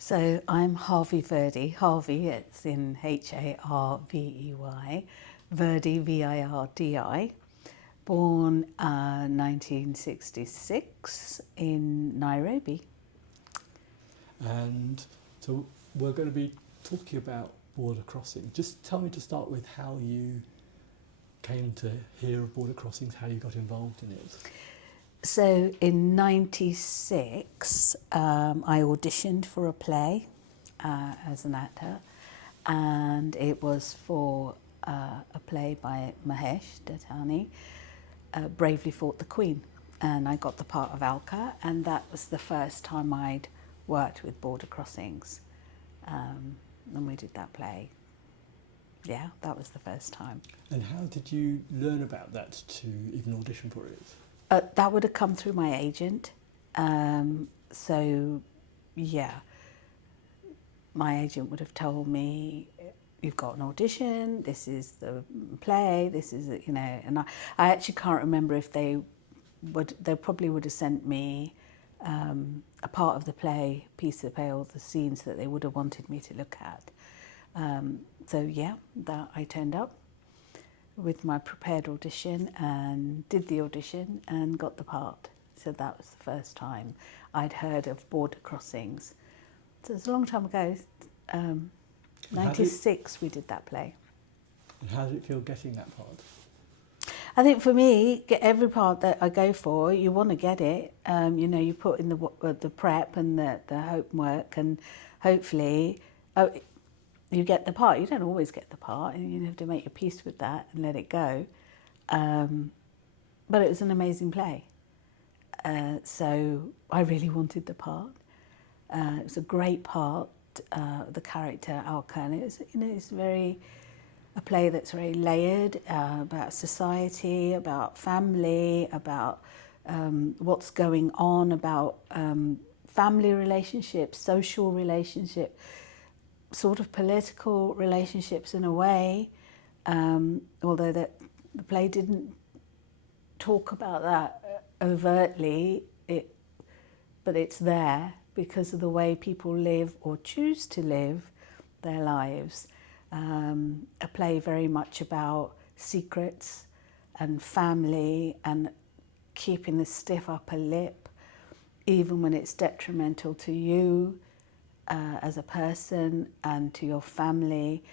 So I'm Harvey Virdi. Harvey, it's in Harvey, Virdi, Virdi. Born 1966 in Nairobi. And so we're going to be talking about border crossing. Just tell me to start with how you came to hear of border crossings, how you got involved in it. So in '96, I auditioned for a play as an actor, and it was for a play by Mahesh Dattani, Bravely Fought the Queen, and I got the part of Alka, and that was the first time I'd worked with border crossings, and we did that play. Yeah, that was the first time. And how did you learn about that to even audition for it? That would have come through my agent. So, yeah, my agent would have told me, you've got an audition, this is the play, this is, and I actually can't remember if they probably would have sent me a part of the play, piece of the play, or the scenes that they would have wanted me to look at. So yeah, that I turned up with my prepared audition and did the audition and got the part. So that was the first time I'd heard of border crossings. So it's a long time ago. 96 we did that play. And how did it feel getting that part? I think for me, get every part that I go for, you want to get it. You put in the prep and the homework, and hopefully you get the part. You don't always get the part, and you have to make your peace with that and let it go. But it was an amazing play. So I really wanted the part. It was a great part, the character Alka, and it's a play that's very layered, about society, about family, about what's going on, about family relationships, social relationships, sort of political relationships in a way, although the play didn't talk about that overtly, but it's there because of the way people live or choose to live their lives. A play very much about secrets and family and keeping the stiff upper lip, even when it's detrimental to you as a person and to your family.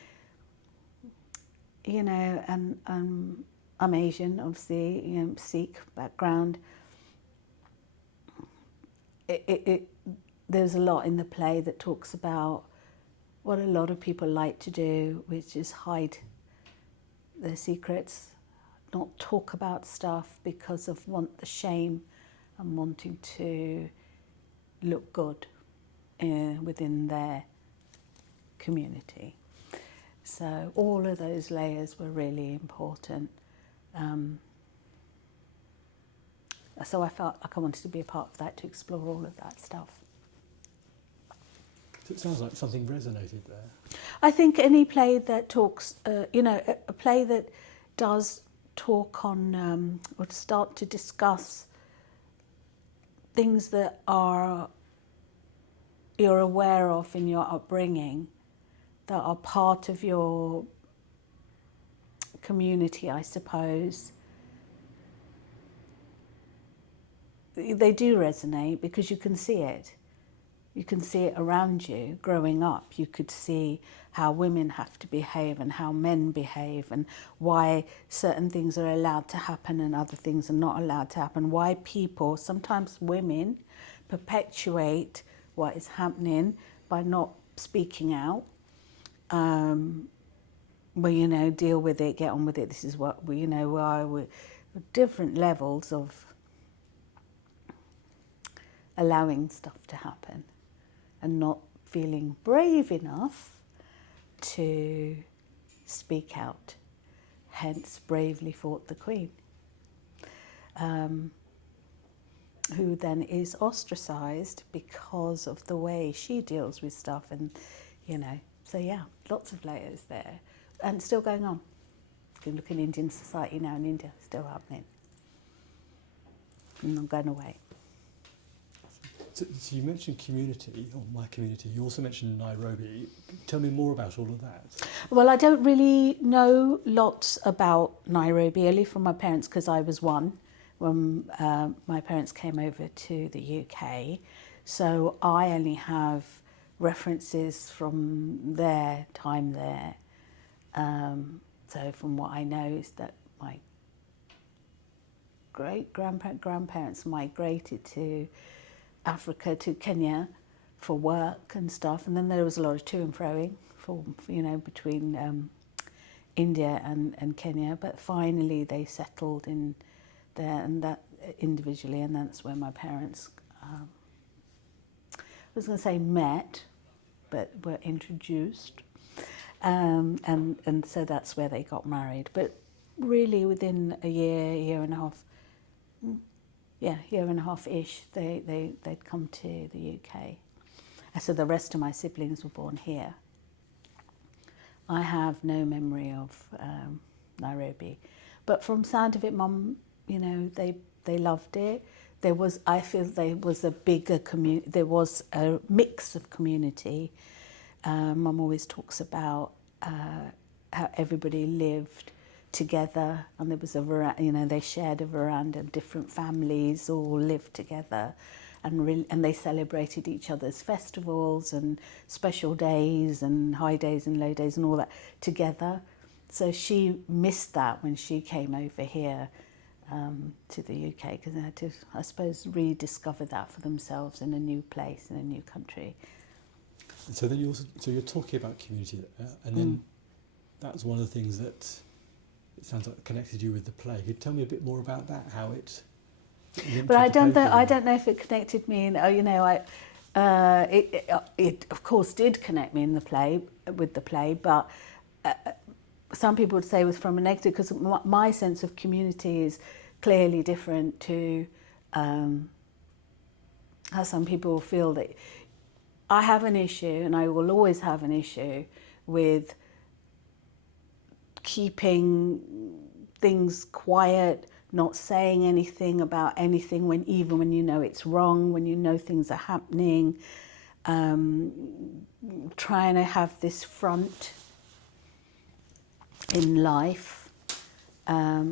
And I'm Asian, obviously, Sikh background. There's a lot in the play that talks about what a lot of people like to do, which is hide their secrets, not talk about stuff because of the shame and wanting to look good within their community. So all of those layers were really important. So I felt like I wanted to be a part of that, to explore all of that stuff. So it sounds like something resonated there. I think any play that talks, a play that does talk on, or start to discuss things that you're aware of in your upbringing, that are part of your community, I suppose, they do resonate because you can see it. You can see it around you growing up. You could see how women have to behave and how men behave, and why certain things are allowed to happen and other things are not allowed to happen. Why people, sometimes women, perpetuate what is happening by not speaking out. Deal with it, get on with it. This is what we're different levels of allowing stuff to happen and not feeling brave enough to speak out. Hence, Bravely Fought the Queen, who then is ostracised because of the way she deals with stuff, and so yeah, lots of layers there, and still going on. You can look at Indian society now in India, still happening, and not going away. So you mentioned community, or my community. You also mentioned Nairobi. Tell me more about all of that. Well, I don't really know lots about Nairobi, only from my parents, because I was one when my parents came over to the UK. So I only have references from their time there. So from what I know is that my great-grandparents migrated to Africa, to Kenya, for work and stuff, and then there was a lot of to and froing between India and Kenya, but finally they settled in there, and that individually, and that's where my parents I was going to say met, but were introduced, and so that's where they got married. But really within a year and a half, year and a half-ish, they'd come to the UK. So the rest of my siblings were born here. I have no memory of Nairobi, but from sound of it, Mum, they loved it. I feel there was a bigger community. There was a mix of community. Mum always talks about how everybody lived together, and there was a veranda, they shared a veranda, different families all lived together, and they celebrated each other's festivals and special days and high days and low days and all that together. So she missed that when she came over here to the UK, because they had to, I suppose, rediscover that for themselves in a new place, in a new country. And so then you're talking about community, and then that's one of the things that it sounds like connected you with the play. Could you tell me a bit more about that? How it? But I don't know if it connected me. It of course did connect me with the play, but some people would say it was from a negative, because my sense of community is clearly different to how some people feel that. I have an issue, and I will always have an issue with keeping things quiet, not saying anything about anything even when you know it's wrong, when you know things are happening, trying to have this front in life, I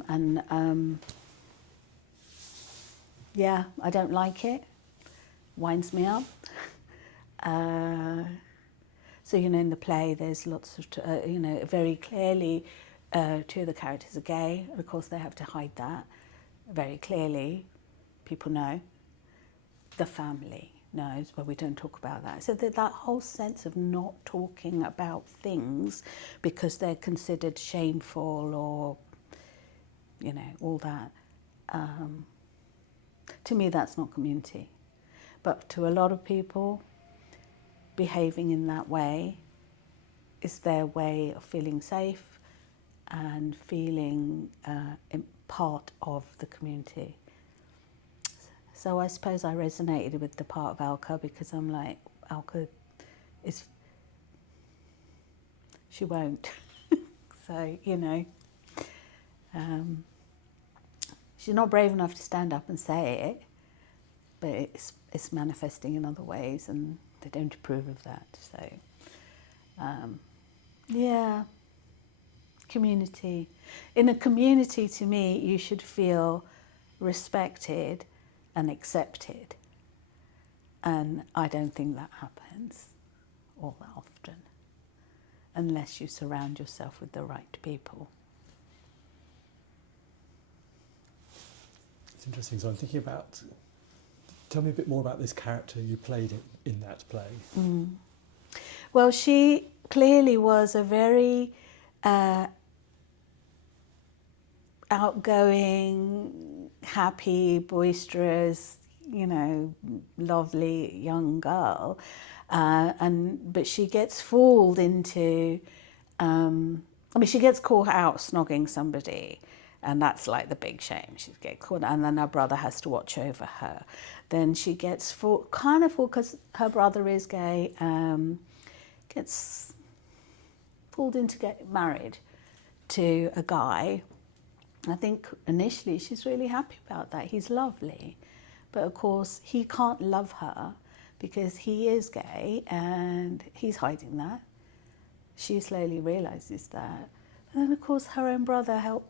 don't like it. Winds me up. So in the play there's lots of very clearly two of the characters are gay. Of course they have to hide that very clearly. People know, the family knows, but we don't talk about that. So that whole sense of not talking about things because they're considered shameful, or all that, to me that's not community. But to a lot of people, behaving in that way is their way of feeling safe and feeling part of the community. So I suppose I resonated with the part of Alka, because I'm like, Alka she won't. So, she's not brave enough to stand up and say it, but it's manifesting in other ways, and they don't approve of that. So, community. In a community, to me, you should feel respected and accepted. And I don't think that happens all that often, unless you surround yourself with the right people. It's interesting. So I'm thinking about, tell me a bit more about this character you played in that play. Well, she clearly was a very outgoing, happy, boisterous, lovely young girl, but she gets fooled into. She gets caught out snogging somebody, and that's like the big shame. She gets caught, and then her brother has to watch over her. Then she gets fooled because her brother is gay. Gets pulled into get married to a guy. I think initially she's really happy about that. He's lovely. But of course he can't love her because he is gay and he's hiding that. She slowly realises that. And then, of course, her own brother helped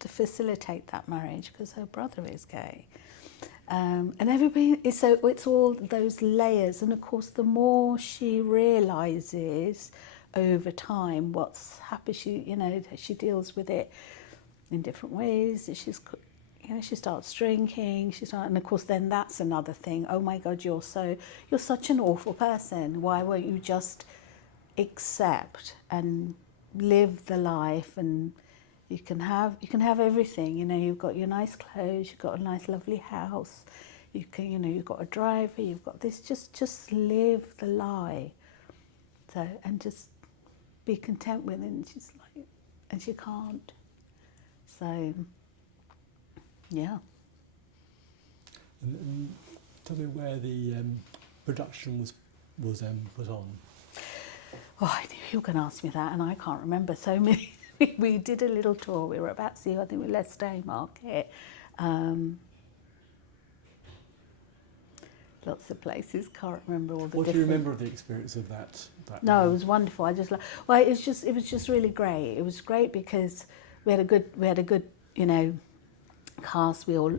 to facilitate that marriage because her brother is gay. And everybody, so it's all those layers. And of course, the more she realises over time what's happened, she deals with it in different ways. She starts drinking. And of course, then that's another thing. Oh my God, you're such an awful person. Why won't you just accept and live the life, and you can have everything. You've got your nice clothes, you've got a nice lovely house, you've got a driver, you've got this. Just live the lie. So, and just be content with it. And she's like, and she can't. So, yeah. And tell me where the production was put on. Oh, I knew you were going to ask me that, and I can't remember so many. We did a little tour. We were about to see, I think, we left Staymarket. Lots of places. Can't remember all the. What do you remember of the experience of that? No, it was wonderful. I just it was just really great. It was great because we had a good cast. We all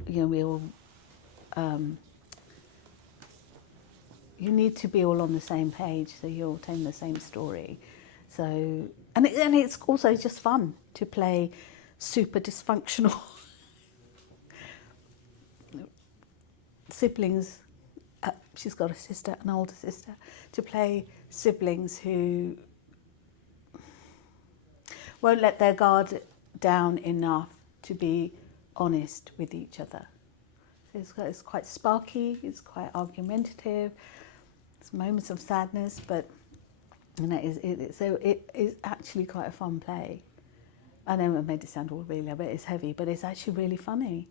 you need to be all on the same page, so you're all telling the same story. So, and it's also just fun to play super dysfunctional siblings. She's got a sister, an older sister, to play siblings who won't let their guard down enough to be honest with each other. So it's quite sparky, it's quite argumentative, there's moments of sadness, but it is actually quite a fun play. I know I made it sound all really a bit, it's heavy, but it's actually really funny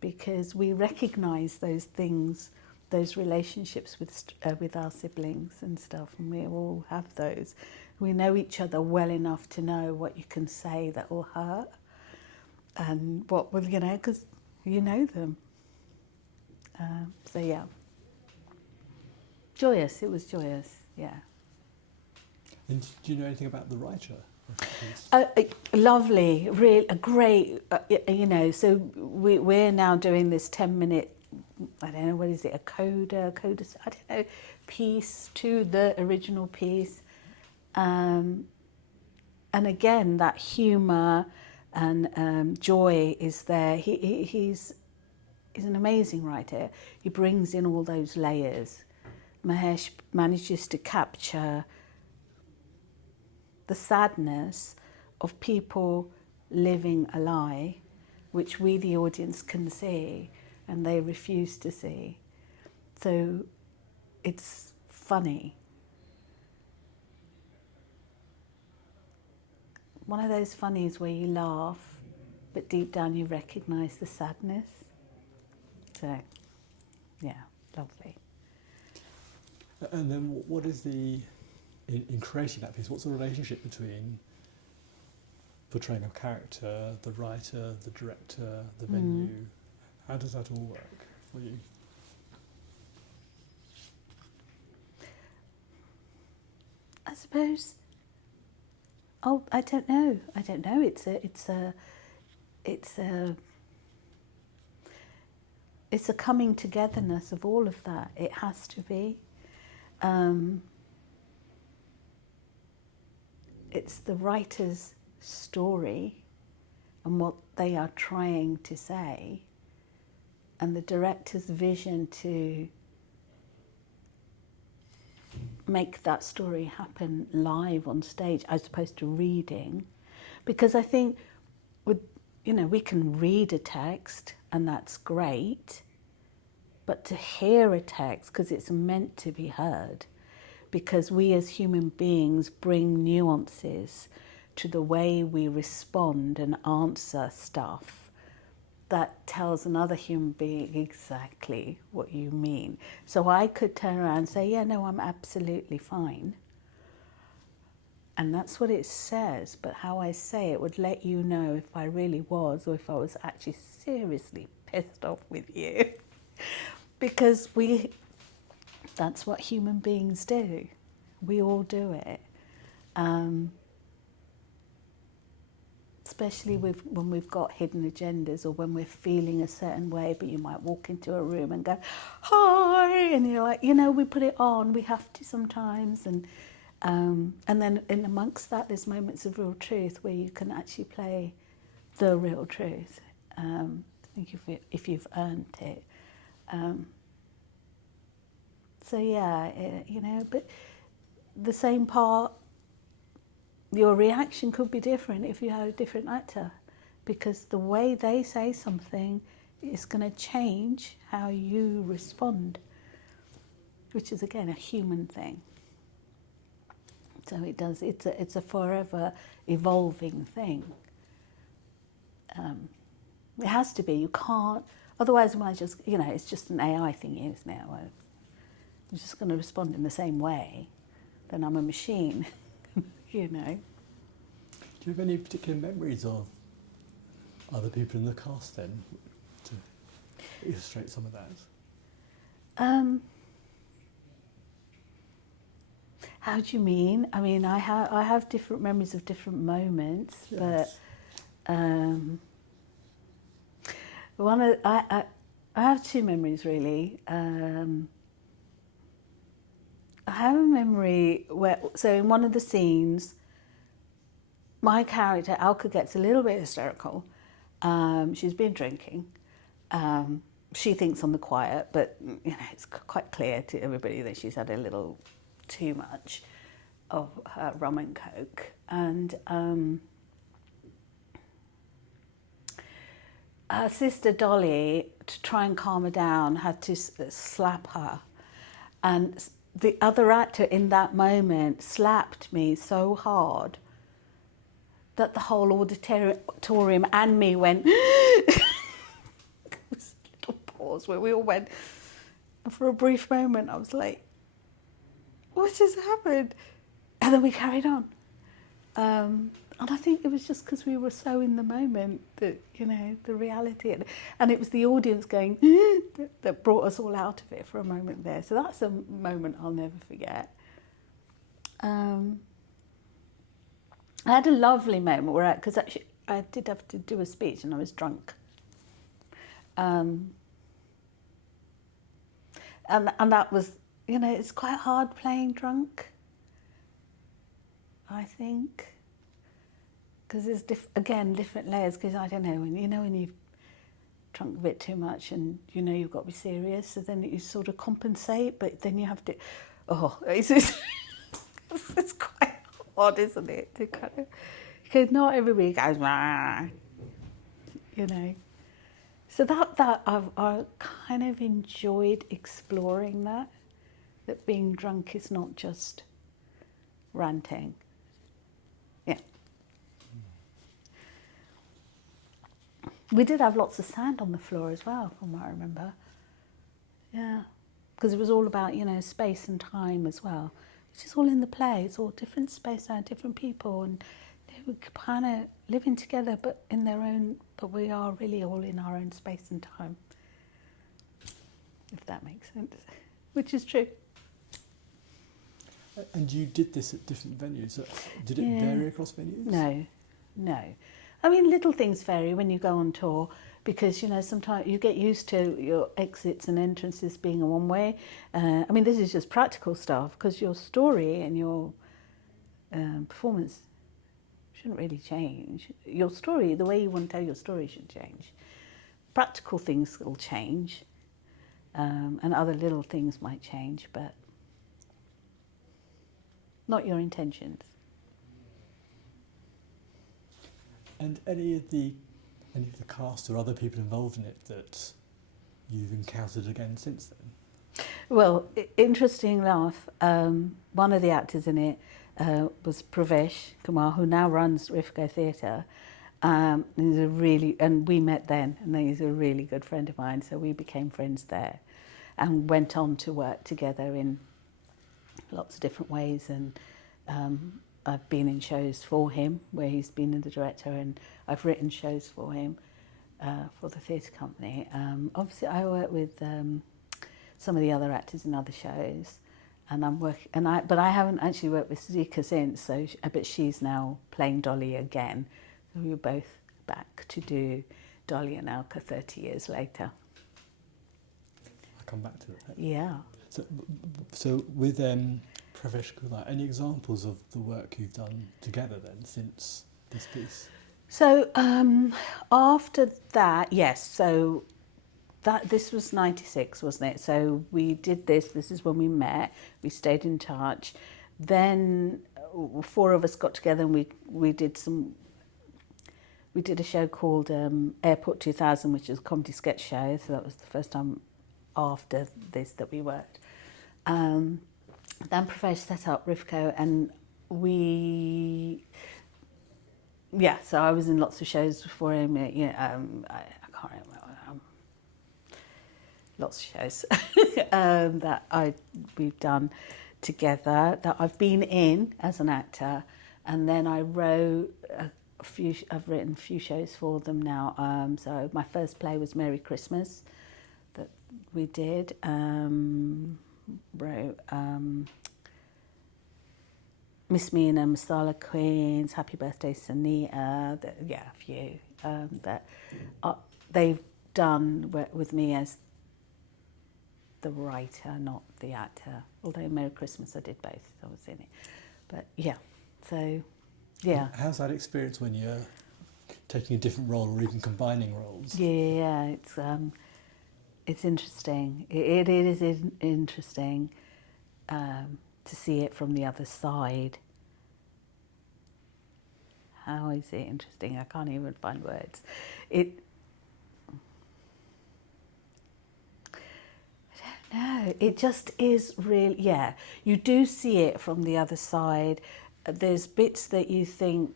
because we recognise those things, those relationships with our siblings and stuff, and we all have those. We know each other well enough to know what you can say that will hurt, and what will, because you know them. So yeah, joyous. It was joyous. Yeah. And do you know anything about the writer of that piece? Lovely, really a great. So we're now doing this 10-minute. I don't know, what is it, a coda, I don't know, piece to the original piece. And again, that humour and joy is there. He's an amazing writer. He brings in all those layers. Mahesh manages to capture the sadness of people living a lie, which we, the audience, can see, and they refuse to see. So it's funny. One of those funnies where you laugh, but deep down you recognise the sadness. So, yeah, lovely. And then what is in creating that piece, what's the relationship between portraying a character, the writer, the director, the venue? How does that all work for you? I suppose. Oh, I don't know. It's a coming togetherness of all of that. It has to be. It's the writer's story and what they are trying to say, and the director's vision to make that story happen live on stage as opposed to reading. Because I think we can read a text and that's great, but to hear a text, because it's meant to be heard, because we as human beings bring nuances to the way we respond and answer stuff that tells another human being exactly what you mean. So I could turn around and say, yeah, no, I'm absolutely fine. And that's what it says, but how I say it would let you know if I really was, or if I was actually seriously pissed off with you. because that's what human beings do. We all do it. Especially when we've got hidden agendas, or when we're feeling a certain way, but you might walk into a room and go, hi, and you're like, we put it on, we have to sometimes. And then in amongst that, there's moments of real truth where you can actually play the real truth. I think if you've earned it. So yeah, but the same part, your reaction could be different if you had a different actor, because the way they say something is going to change how you respond, which is again a human thing. So it does. It's a forever evolving thing. It has to be. You can't. Otherwise, we might just it's just an AI thing, isn't it? Well, I'm just going to respond in the same way. Then I'm a machine. Do you have any particular memories of other people in the cast then, to illustrate some of that? How do you mean? I mean, I have different memories of different moments, yes. But I have two memories really. I have a memory so in one of the scenes, my character, Alka, gets a little bit hysterical. She's been drinking. She thinks on the quiet, but it's quite clear to everybody that she's had a little too much of her rum and coke. And her sister Dolly, to try and calm her down, had to slap her. And the other actor in that moment slapped me so hard that the whole auditorium and me went. There was a little pause where we all went. And for a brief moment, I was like, what just happened? And then we carried on. And I think it was just because we were so in the moment that, the reality. And it was the audience going, that brought us all out of it for a moment there. So that's a moment I'll never forget. I had a lovely moment where because actually I did have to do a speech and I was drunk. And that was, it's quite hard playing drunk, I think. Because there's, different layers, because I don't know, when you've drunk a bit too much and you've got to be serious, so then you sort of compensate, but then you have to, it's quite hard, isn't it? To kind of, because not everybody goes, So that I kind of enjoyed exploring that being drunk is not just ranting. Yeah. We did have lots of sand on the floor as well, from what I remember. Yeah, because it was all about, space and time as well, which is all in the play. It's all different space and different people, and we're kind of living together, but in their own. But we are really all in our own space and time, if that makes sense, which is true. And you did this at different venues. Did it vary across venues? No. I mean, little things vary when you go on tour, because, sometimes you get used to your exits and entrances being a one way. I mean, this is just practical stuff, because your story and your performance shouldn't really change. Your story, the way you want to tell your story should change. Practical things will change, and other little things might change, but not your intentions. And any of the cast or other people involved in it that you've encountered again since then? Well, interesting enough, one of the actors in it was Pravesh Kumar, who now runs Rifko Theatre. And we met then, and he's a really good friend of mine, so we became friends there and went on to work together in lots of different ways. And I've been in shows for him where he's been the director, and I've written shows for him for the theatre company. Obviously, I work with some of the other actors in other shows, and but I haven't actually worked with Zika since. So, but she's now playing Dolly again. So we were both back to do Dolly and Alka 30 years later. I'll come back to that. Yeah. So with Professor Kulai, any examples of the work you've done together then since this piece? So after that, yes. So this was 96, wasn't it? So we did this. This is when we met. We stayed in touch. Then 4 of us got together and we did a show called Airport 2000, which is a comedy sketch show. So that was the first time after this that we worked. Then Professor set up Rivco, and so I was in lots of shows before him. I can't remember. Lots of shows that we've done together that I've been in as an actor, and then I wrote I've written a few shows for them now. So my first play was Merry Christmas that we did. Wrote Miss Mina, Masala Queens, Happy Birthday Sunita, a few that they've done with me as the writer, not the actor. Although Merry Christmas I did both, I was in it. But How's that experience when you're taking a different role or even combining roles? Yeah, it's interesting. It is interesting to see it from the other side. How is it interesting? I can't even find words. I don't know. It just is really, you do see it from the other side. There's bits that you think,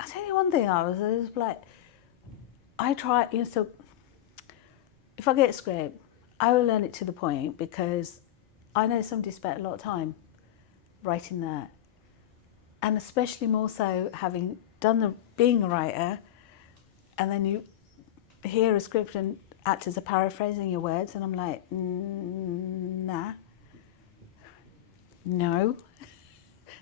I'll tell you one thing, I was like, I try, so if I get a script, I will learn it to the point because I know somebody spent a lot of time writing that. And especially more so having being a writer, and then you hear a script and actors are paraphrasing your words, and I'm like, nah, no.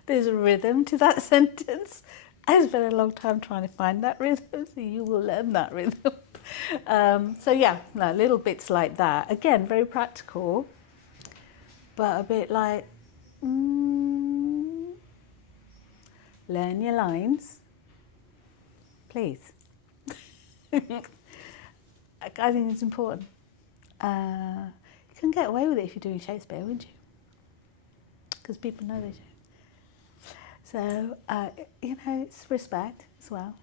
There's a rhythm to that sentence. I spent a long time trying to find that rhythm, so you will learn that rhythm. Little bits like that. Again, very practical, but a bit like, learn your lines, please. I think it's important. You can get away with it if you're doing Shakespeare, wouldn't you? Because people know they do. So, it's respect as well.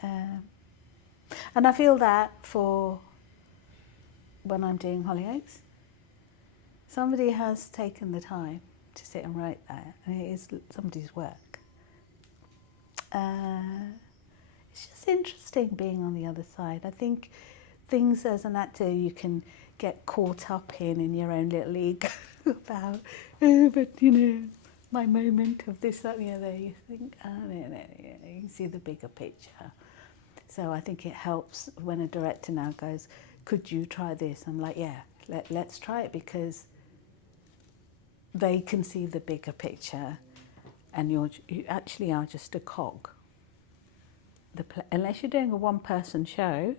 And I feel that for when I'm doing Hollyoaks, somebody has taken the time to sit and write that, and it is somebody's work. It's just interesting being on the other side. I think things as an actor you can get caught up in your own little ego about, my moment of this, that, and the other. You think, you can see the bigger picture. So I think it helps when a director now goes, could you try this? I'm like, let's try it, because they can see the bigger picture, and you actually are just a cog. Unless you're doing a one-person show,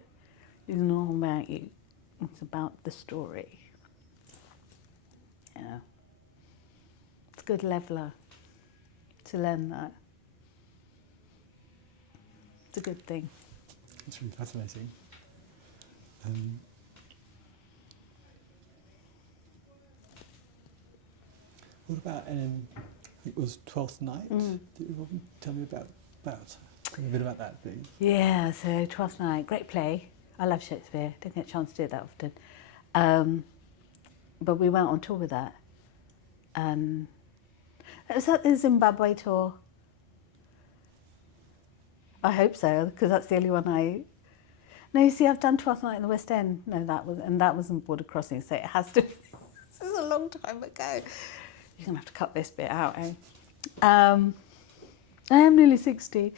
it's not about you. It's about the story. Yeah. It's a good leveler to learn that. It's a good thing. It's really fascinating. What about, it was 12th Night that you want to tell me about? Tell me a bit about that, please. Yeah, so 12th Night, great play. I love Shakespeare, didn't get a chance to do it that often. But we went on tour with that. Was that the Zimbabwe tour? I hope so, because that's the only one No, you see, I've done 12th Night in the West End. No, that wasn't Border Crossing, so it has to be. This is a long time ago. You're going to have to cut this bit out, eh? I am nearly 60.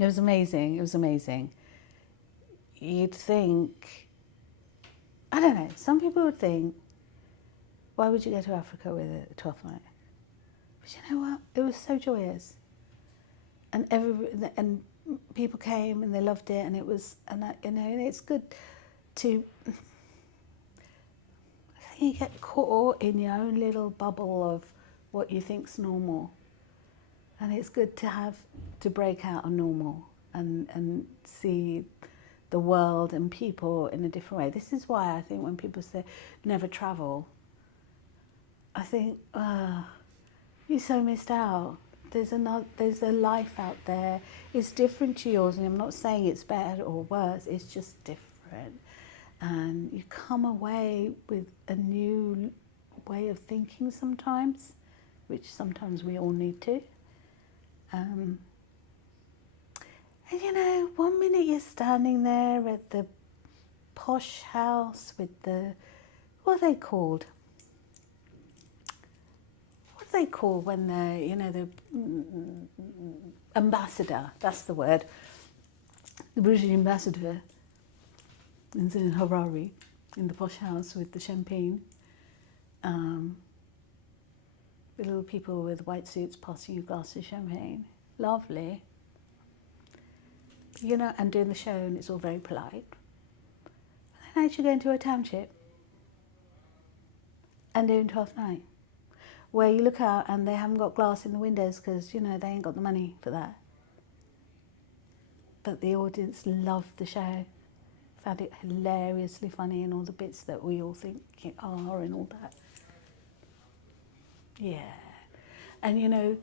It was amazing. It was amazing. You'd think, I don't know, some people would think, why would you go to Africa with a 12th night? But you know what? It was so joyous. And people came and they loved it, and it was, and it's good to, I think you get caught in your own little bubble of what you think's normal. And it's good to break out of normal and see the world and people in a different way. This is why I think when people say never travel, I think, you so missed out. There's a life out there. It's different to yours, and I'm not saying it's better or worse. It's just different, and you come away with a new way of thinking sometimes, which sometimes we all need to. And you know, one minute you're standing there at the posh house with the, what are they called? What do they call when they're, you know, the ambassador, that's the word, the British ambassador in Harare, in the posh house with the champagne. The little people with white suits passing you a glass of champagne. Lovely. You know, and doing the show, and it's all very polite. And then actually going to a township and doing 12th night, where you look out and they haven't got glass in the windows because, you know, they ain't got the money for that. But the audience loved the show, found it hilariously funny, and all the bits that we all think are and all that. Yeah. And, you know,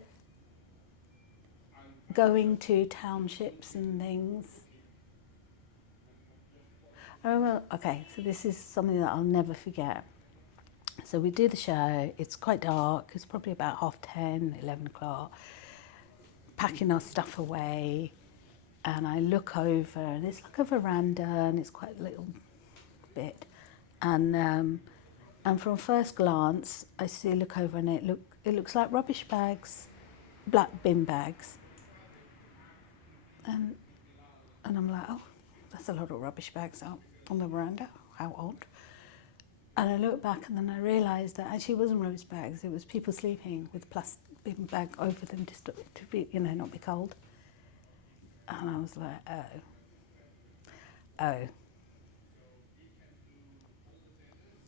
going to townships and things. I remember, okay, so this is something that I'll never forget. So we do the show, it's quite dark, it's probably about 10:30, 11 o'clock, packing our stuff away, and I look over, and it's like a veranda, and it's quite a little bit, and from first glance, I look over, and it looks like rubbish bags, black bin bags, and I'm like, oh, that's a lot of rubbish bags out on the veranda, how odd. And I looked back, and then I realised that actually it wasn't rubbish bags, it was people sleeping with a plastic bin bag over them just to be, you know, not be cold. And I was like, oh.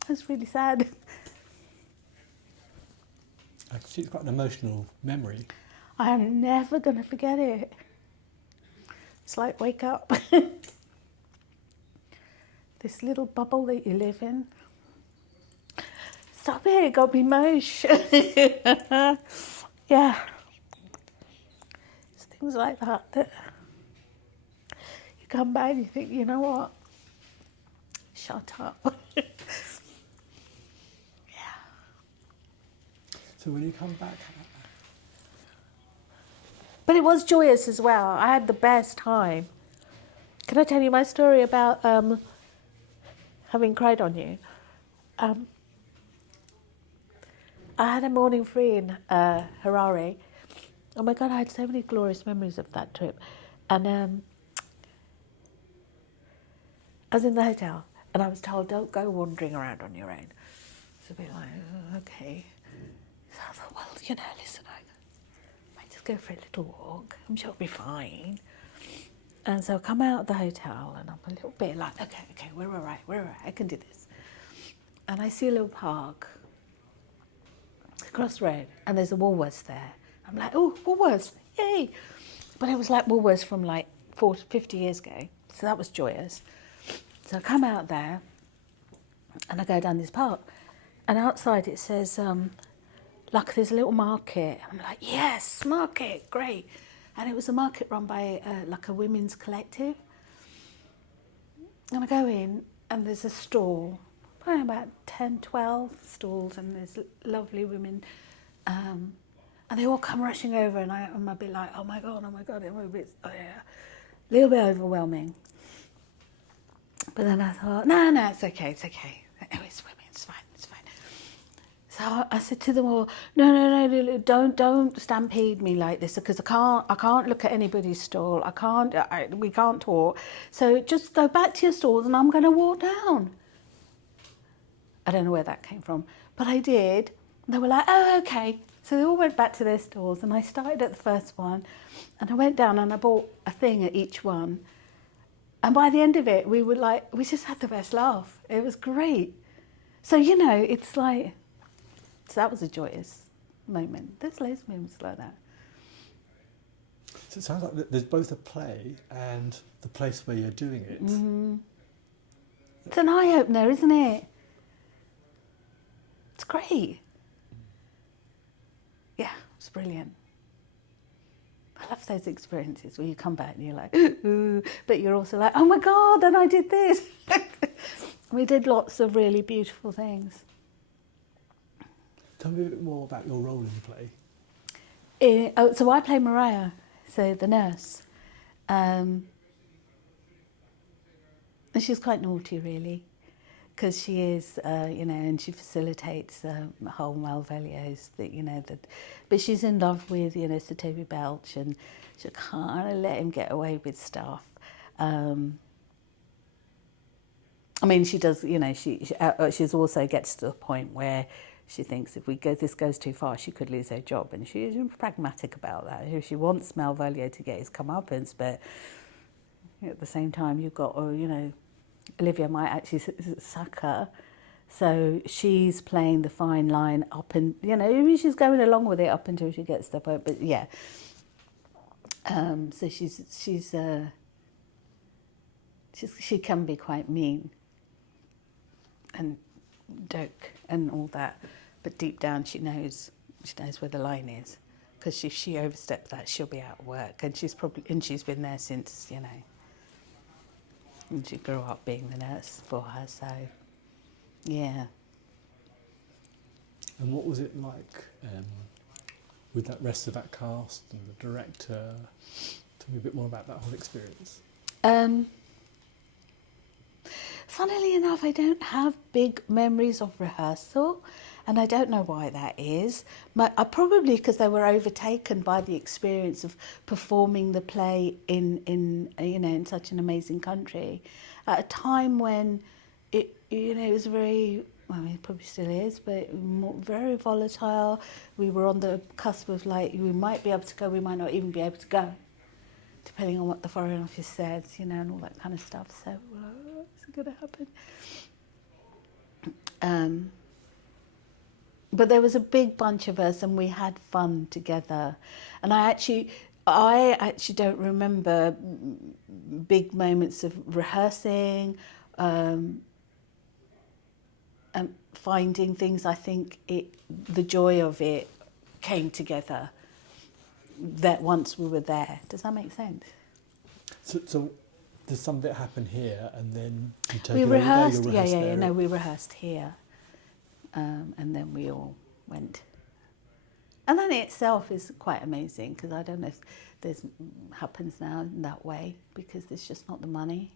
It's really sad. I can see it's quite an emotional memory. I am never going to forget it. It's like, wake up. This little bubble that you live in. Stop it, it got me mosh. Yeah. It's things like that you come back and you think, you know what? Shut up. So when you come back... But it was joyous as well. I had the best time. Can I tell you my story about having cried on you? I had a morning free in Harare. Oh my God, I had so many glorious memories of that trip. And I was in the hotel, and I was told, don't go wandering around on your own. It's a bit like, oh, okay. So I thought, well, you know, listen, I might just go for a little walk. I'm sure it'll be fine. And so I come out of the hotel, and I'm a little bit like, okay, we're all right, I can do this. And I see a little park across the road, and there's a Woolworths there. I'm like, oh, Woolworths, yay! But it was like Woolworths from like 50 years ago, so that was joyous. So I come out there, and I go down this park, and outside it says, like there's a little market. I'm like, yes, market, great. And it was a market run by like a women's collective. And I go in, and there's a stall, probably about 10, 12 stalls, and there's lovely women. And they all come rushing over, and I'm a bit like, oh my God, I'm a bit, a little bit overwhelming. But then I thought, no, it's okay. Oh, it's women, it's fine. So I said to them all, no, don't stampede me like this, because I can't look at anybody's stall. We can't talk. So just go back to your stalls and I'm going to walk down. I don't know where that came from, but I did. They were like, oh, okay. So they all went back to their stalls and I started at the first one and I went down and I bought a thing at each one. And by the end of it, we just had the best laugh. It was great. So, it's like, so that was a joyous moment. There's loads of moments like that. So it sounds like there's both a play and the place where you're doing it. Mm-hmm. It's an eye-opener, isn't it? It's great. Yeah, it's brilliant. I love those experiences where you come back and you're like, ooh, but you're also like, oh my God, and I did this. We did lots of really beautiful things. Tell me a bit more about your role in the play. So I play Mariah, so the nurse. And she's quite naughty, really, because she is, and she facilitates the whole Malvolio's, but she's in love with, Sir Toby Belch, and she can't let him get away with stuff. She does, she's also gets to the point where she thinks if this goes too far, she could lose her job, and she's pragmatic about that. She wants Malvolio to get his comeuppance, but at the same time, you've got, Olivia might actually sack her. So she's playing the fine line up and, she's going along with it up until she gets to the point, but yeah. So she can be quite mean and doke and all that, but deep down she knows where the line is, because if she oversteps that, she'll be out of work, and she's been there since, and she grew up being the nurse for her, so yeah. And what was it like with that rest of that cast and the director? Tell me a bit more about that whole experience. Funnily enough, I don't have big memories of rehearsal, and I don't know why that is. Probably because they were overtaken by the experience of performing the play in such an amazing country, at a time when it was very, it probably still is, but very volatile. We were on the cusp of we might be able to go, we might not even be able to go, depending on what the Foreign Office says, and all that kind of stuff. So, what's going to happen? But there was a big bunch of us, and we had fun together. And I actually don't remember big moments of rehearsing, and finding things. I think the joy of it came together that once we were there. Does that make sense? So does some bit happen here, and then you take we it rehearsed. over there, Yeah. No, we rehearsed here, and then we all went. And that in itself is quite amazing, because I don't know if this happens now in that way, because there's just not the money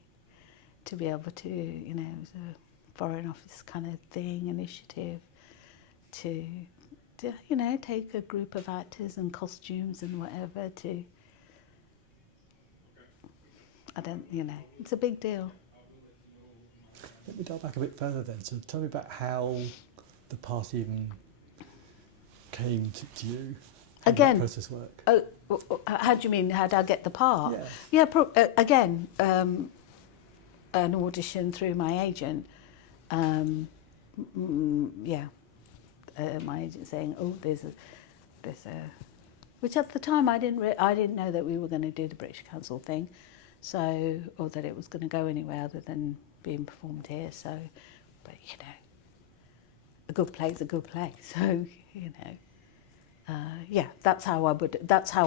to be able to, it was a Foreign Office kind of thing, initiative, to take a group of actors and costumes and whatever to, it's a big deal. Let me dial back a bit further then. So tell me about how the part even came to you. Again, how that process work? Oh, how do you mean? How did I get the part? Yeah. Again, an audition through my agent. My agent saying, "Oh, there's a," which at the time I didn't know that we were going to do the British Council thing, so, or that it was going to go anywhere other than being performed here. So, but a good play is a good play. So that's how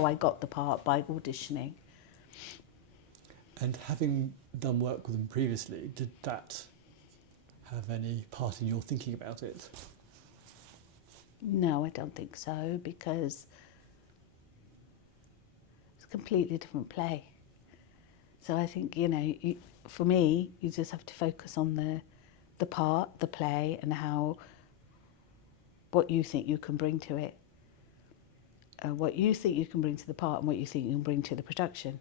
I got the part, by auditioning. And having done work with them previously, did that have any part in your thinking about it? No, I don't think so, because it's a completely different play. So I think, for me, you just have to focus on the part, the play, and what you think you can bring to it, what you think you can bring to the part, and what you think you can bring to the production.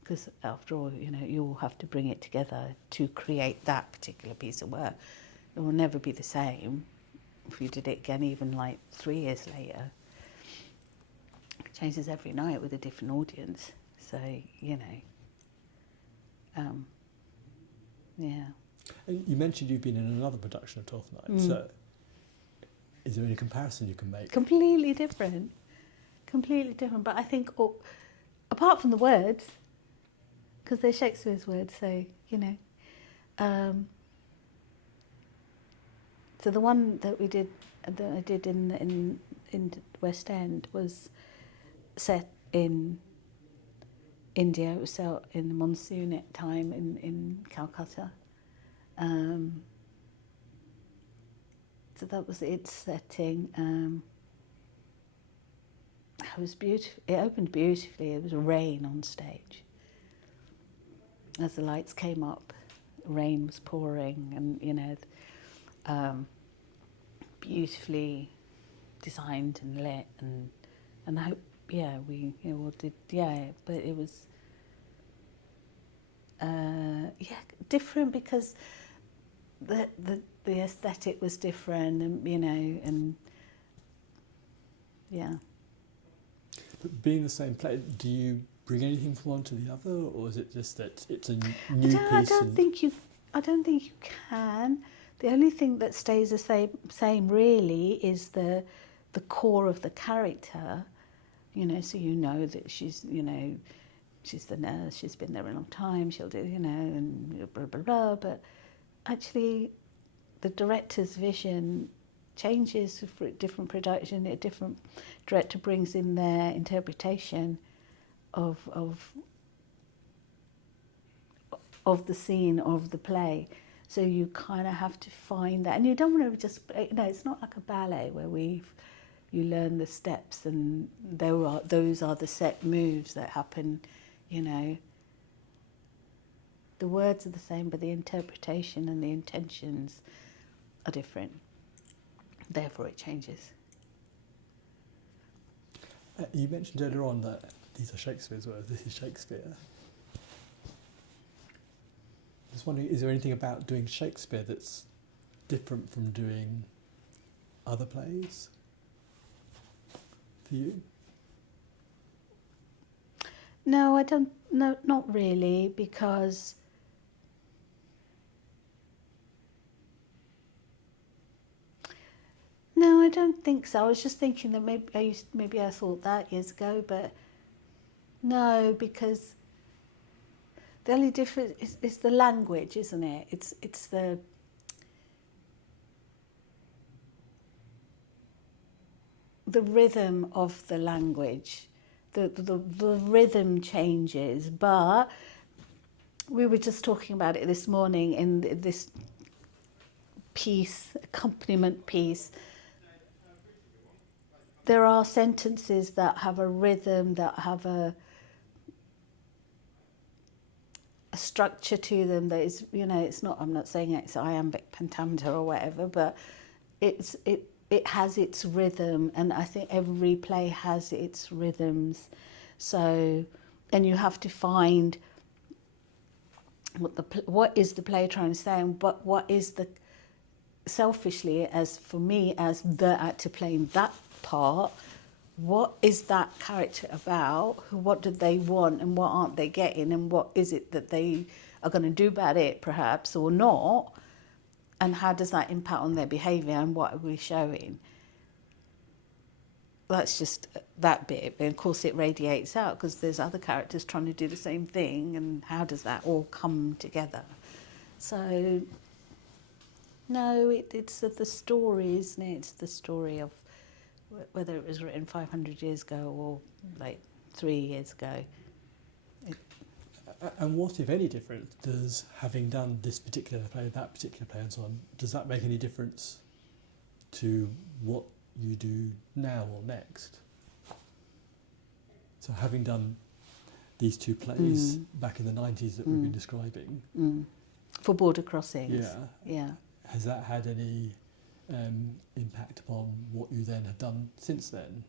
Because after all, you know, you all have to bring it together to create that particular piece of work. It will never be the same if you did it again, even like 3 years later. It changes every night with a different audience. So, you know, yeah. And you mentioned you've been in another production of 12th Night. So is there any comparison you can make? Completely different. Completely different. But I think, apart from the words, because they're Shakespeare's words, so, you know. So the one that I did in West End was set in India. It was set in the monsoon time in Calcutta. So that was its setting. It was beautiful. It opened beautifully. It was rain on stage. As the lights came up, rain was pouring, and you know, beautifully designed and lit, and I hope, yeah, we did, yeah, but it was different because the aesthetic was different, and you know, and yeah. But being the same play, do you bring anything from one to the other, or is it just that it's a new piece? I don't think you can. The only thing that stays the same really is the core of the character, you know. So you know that she's the nurse. She's been there a long time. She'll do, you know, and blah blah blah. But actually, the director's vision changes for different production. A different director brings in their interpretation of the scene, of the play. So you kind of have to find that, and you don't want to just, you know, it's not like a ballet where you learn the steps and those are the set moves that happen, you know. The words are the same, but the interpretation and the intentions are different. Therefore, it changes. You mentioned earlier on that these are Shakespeare's words. This is Shakespeare. I was wondering, is there anything about doing Shakespeare that's different from doing other plays for you? No, I don't. No, not really, because no, I don't think so. I was just thinking that maybe I thought that years ago, but no, because the only difference is the language, isn't it? It's the rhythm of the language. The rhythm changes, but we were just talking about it this morning in this piece, accompaniment piece. There are sentences that have a rhythm, that have a structure to them that is, you know, it's not, I'm not saying it's iambic pentameter or whatever, but it has its rhythm, and I think every play has its rhythms. So, and you have to find what is the play trying to say, but what is the, selfishly, as for me, as the actor playing that part, what is that character about? What do they want, and what aren't they getting, and what is it that they are going to do about it, perhaps, or not? And how does that impact on their behaviour, and what are we showing? That's just that bit. And of course it radiates out because there's other characters trying to do the same thing, and how does that all come together? So, no, it's the story, isn't it? It's the story of whether it was written 500 years ago or like 3 years ago. And what, if any, difference does having done this particular play, that particular play, and so on, does that make any difference to what you do now or next? So having done these two plays back in the 90s that we've been describing. For border crossings. Yeah. Has that had any impact upon what you then have done since then?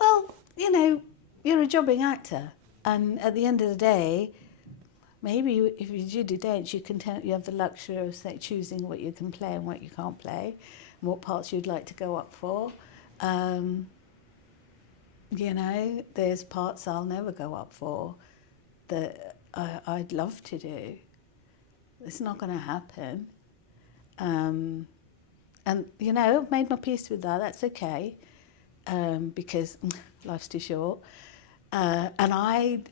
Well, you know, you're a jobbing actor, and at the end of the day, maybe if you do the dance, you have the luxury of choosing what you can play and what you can't play, and what parts you'd like to go up for. You know, there's parts I'll never go up for that I'd love to do. It's not going to happen. And, you know, I've made my peace with that. That's okay, because life's too short. And I've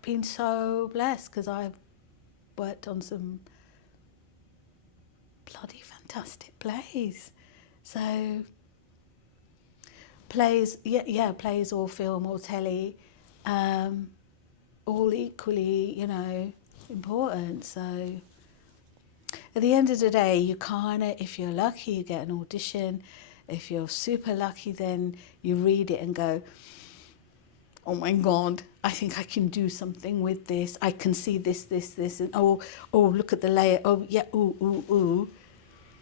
been so blessed because I've worked on some bloody fantastic plays. So plays, plays or film or telly, all equally, you know, important. So at the end of the day, you kind of, if you're lucky, you get an audition. If you're super lucky, then you read it and go, oh my God, I think I can do something with this. I can see this, and oh, look at the layer. Oh, yeah, ooh.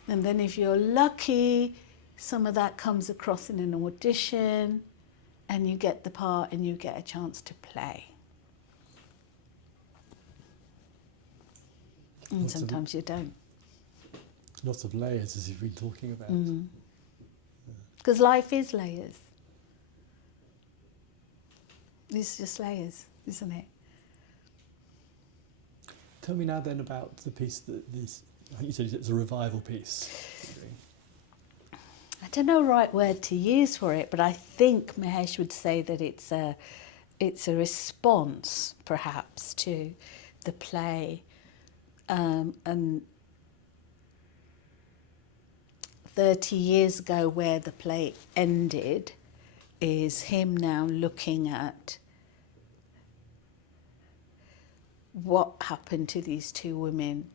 And then if you're lucky, some of that comes across in an audition and you get the part and you get a chance to play. And sometimes you don't. Lots of layers, as you've been talking about. Because life is layers. It's just layers, isn't it? Tell me now then about the piece I think you said it's a revival piece. I don't know the right word to use for it, but I think Mahesh would say that it's a response, perhaps, to the play. And 30 years ago, where the play ended, is him now looking at what happened to these two women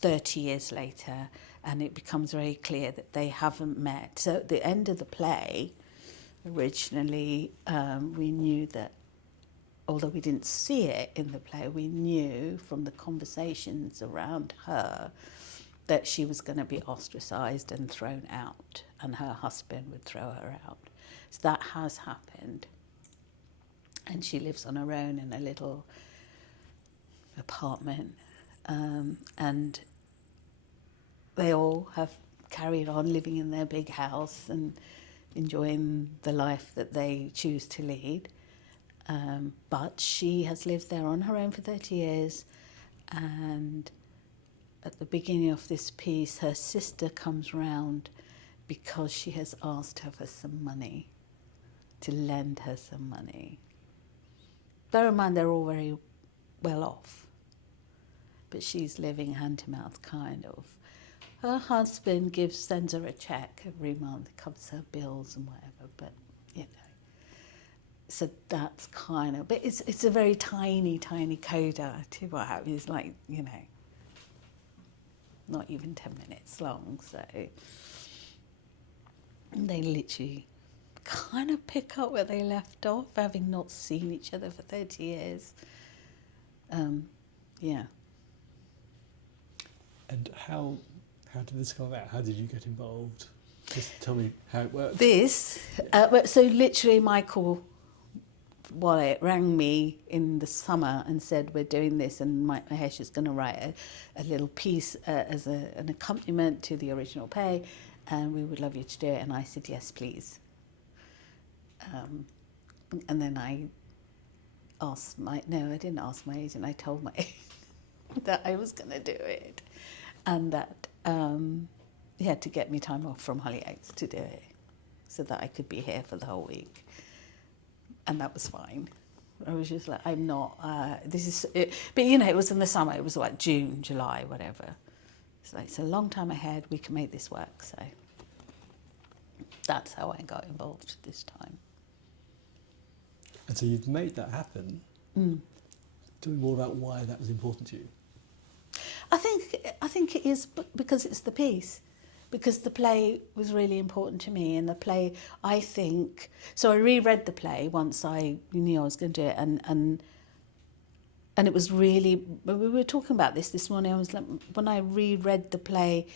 30 years later, and it becomes very clear that they haven't met. So at the end of the play, originally, we knew that, although we didn't see it in the play, we knew from the conversations around her that she was going to be ostracised and thrown out, and her husband would throw her out. So that has happened. And she lives on her own in a little apartment. And they all have carried on living in their big house and enjoying the life that they choose to lead. But she has lived there on her own for 30 years, and at the beginning of this piece, her sister comes round because she has asked her for some money, to lend her some money. Bear in mind, they're all very well off, but she's living hand-to-mouth, kind of. Her husband sends her a cheque every month, covers her bills and whatever, but, you know. So that's kind of, but it's a very tiny coda to what happens, like, you know, not even 10 minutes long. So they literally kind of pick up where they left off, having not seen each other for 30 years. Yeah. And how did this come about? How did you get involved? Just tell me how it worked. So literally Michael Wallet rang me in the summer and said, we're doing this, and Mahesh is going to write a little piece as an accompaniment to the original play, and we would love you to do it. And I said, yes, please. And then I didn't ask my agent. I told my agent that I was going to do it, and that he had to get me time off from Hollyoaks to do it, so that I could be here for the whole week. And that was fine. I was just like, I'm not, but you know, it was in the summer, it was like June, July, whatever. It's like, it's a long time ahead, we can make this work. So that's how I got involved this time. And so you've made that happen. Tell me more about why that was important to you. I think it is because it's the piece. Because the play was really important to me, and the play, I think, so I reread the play once I knew I was going to do it, and and it was really, we were talking about this morning, I was like, when I reread the play,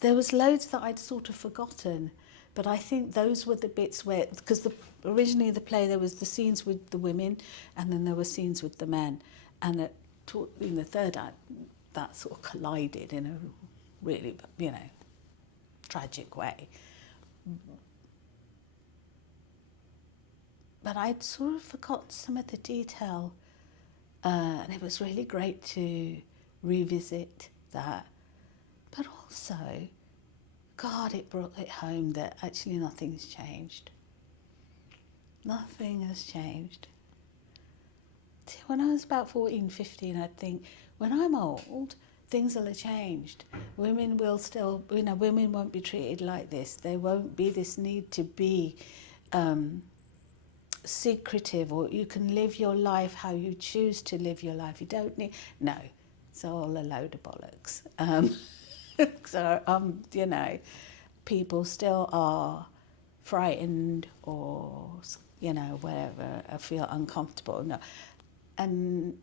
there was loads that I'd sort of forgotten, but I think those were the bits where, because originally the play there was the scenes with the women, and then there were scenes with the men, and in the third act that sort of collided in a really, tragic way. But I'd sort of forgotten some of the detail, and it was really great to revisit that. But also, God, it brought it home that actually nothing's changed. Nothing has changed. See, when I was about 14, 15, I'd think, when I'm old, things will have changed. Women will still, women won't be treated like this. There won't be this need to be secretive, or you can live your life how you choose to live your life. You don't need, no, it's all a load of bollocks. So, people still are frightened or, whatever, feel uncomfortable. No. And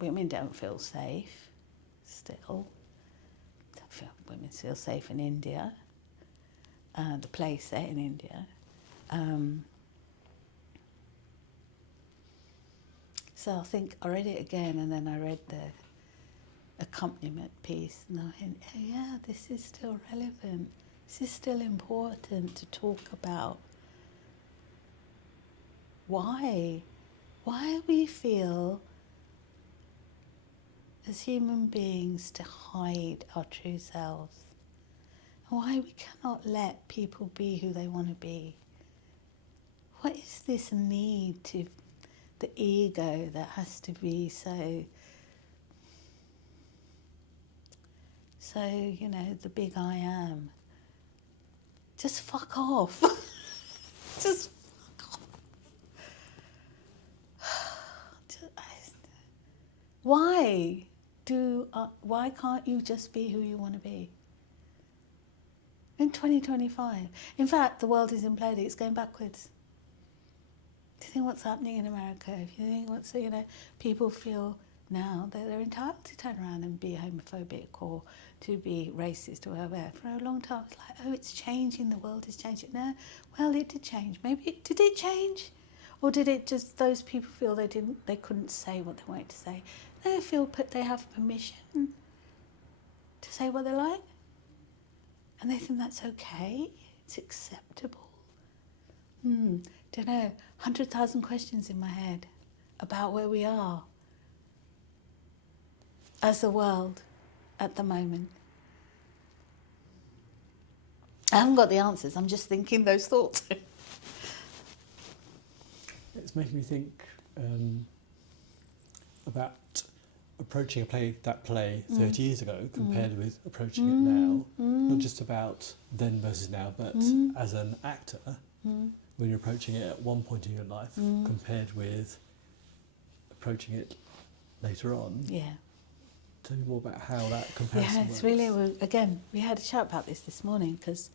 women don't feel safe still. Women feel safe in India. The play set in India. So I think I read it again, and then I read the accompaniment piece, and I went, oh yeah, this is still relevant. This is still important to talk about. Why we feel as human beings to hide our true selves. Why we cannot let people be who they want to be. What is this need to the ego that has to be so, the big I am. Just fuck off. Just fuck off. Why can't you just be who you want to be? In 2025. In fact, the world is imploding. It's going backwards. Do you think what's happening in America? If you think people feel now that they're entitled to turn around and be homophobic or to be racist or whatever. For a long time, it's like, oh, it's changing. The world is changing. No, well, it did change. Maybe did it change, or did it just those people feel they couldn't say what they wanted to say? They feel they have permission to say what they like. And they think that's okay, it's acceptable. Don't know, 100,000 questions in my head about where we are as a world at the moment. I haven't got the answers, I'm just thinking those thoughts. It's making me think about approaching that play 30 years ago compared with approaching it now, not just about then versus now, but as an actor, when you're approaching it at one point in your life compared with approaching it later on. Yeah. Tell me more about how that comparison works. It's really, again, we had a chat about this morning, because,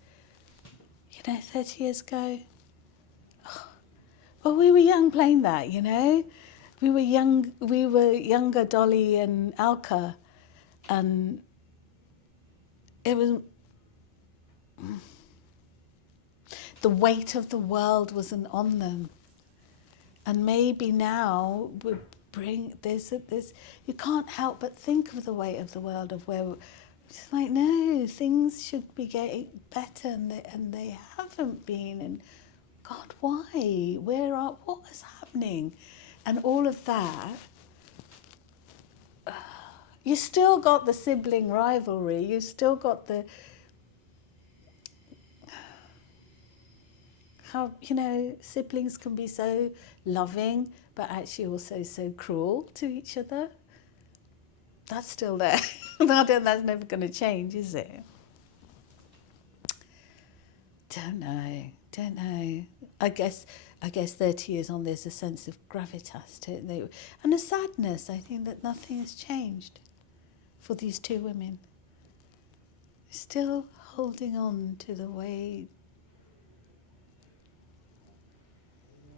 30 years ago, well, we were young playing that, We were younger, Dolly and Alka, and it was, the weight of the world wasn't on them. And maybe now you can't help but think of the weight of the world, of where it's like, no, things should be getting better, and they haven't been, and God, why? What is happening? And all of that, you still got the sibling rivalry, you still got how, siblings can be so loving, but actually also so cruel to each other. That's still there. That's never going to change, is it? Don't know. I guess 30 years on, there's a sense of gravitas to it, and a sadness. I think that nothing has changed for these two women. Still holding on to the way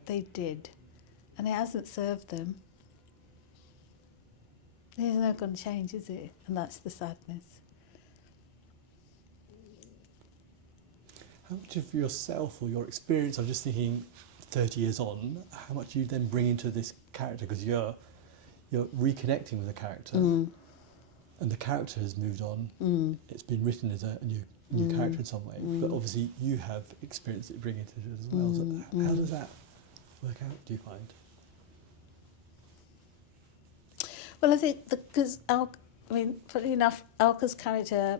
they did, and it hasn't served them. It's not going to change, is it? And that's the sadness. How much of yourself or your experience, I'm just thinking 30 years on, how much you then bring into this character, because you're reconnecting with the character, and the character has moved on. It's been written as a new character in some way, but obviously you have experience that you bring into it as well. So how does that work out, do you find? Well, I think because funny enough, Alka's character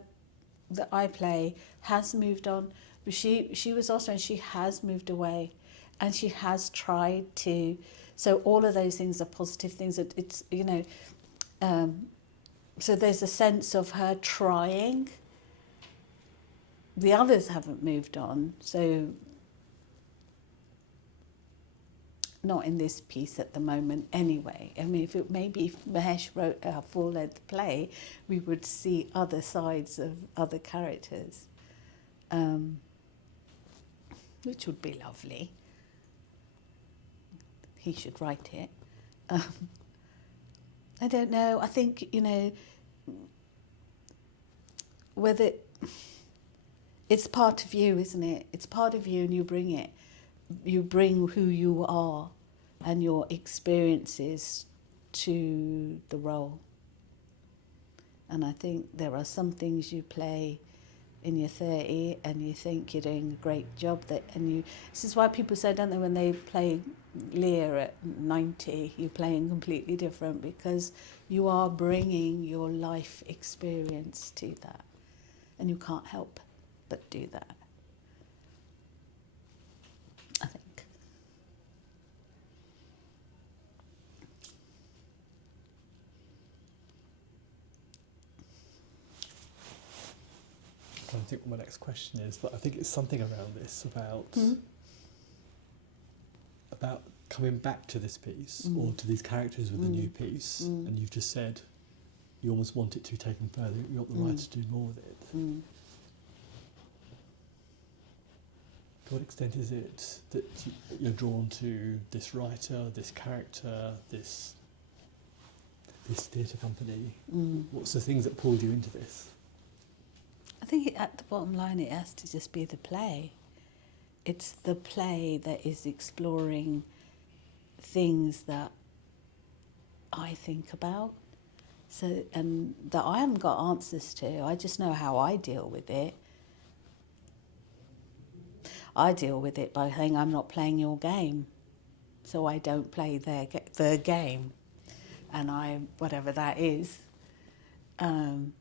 that I play has moved on. She was also, and she has moved away, and she has tried to. So all of those things are positive things. It's so there's a sense of her trying. The others haven't moved on, so not in this piece at the moment anyway. I mean, if Mahesh wrote a full-length play, we would see other sides of other characters, which would be lovely. He should write it. I don't know. I think, whether it's part of you, isn't it? It's part of you, and you bring it. You bring who you are and your experiences to the role. And I think there are some things you play in your 30 and you think you're doing a great job. This is why people say, don't they, when they play Lear at 90, you're playing completely different, because you are bringing your life experience to that. And you can't help but do that, I think. I don't think what my next question is, but I think it's something around this about coming back to this piece or to these characters with a new piece, and you've just said you almost want it to be taken further. You want the writer to do more with it. To what extent is it that you're drawn to this writer, this character, this theatre company? What's the things that pulled you into this? I think at the bottom line it has to just be the play. It's the play that is exploring things that I think about, and that I haven't got answers to. I just know how I deal with it. I deal with it by saying, I'm not playing your game, so I don't play the game, and whatever that is. I'm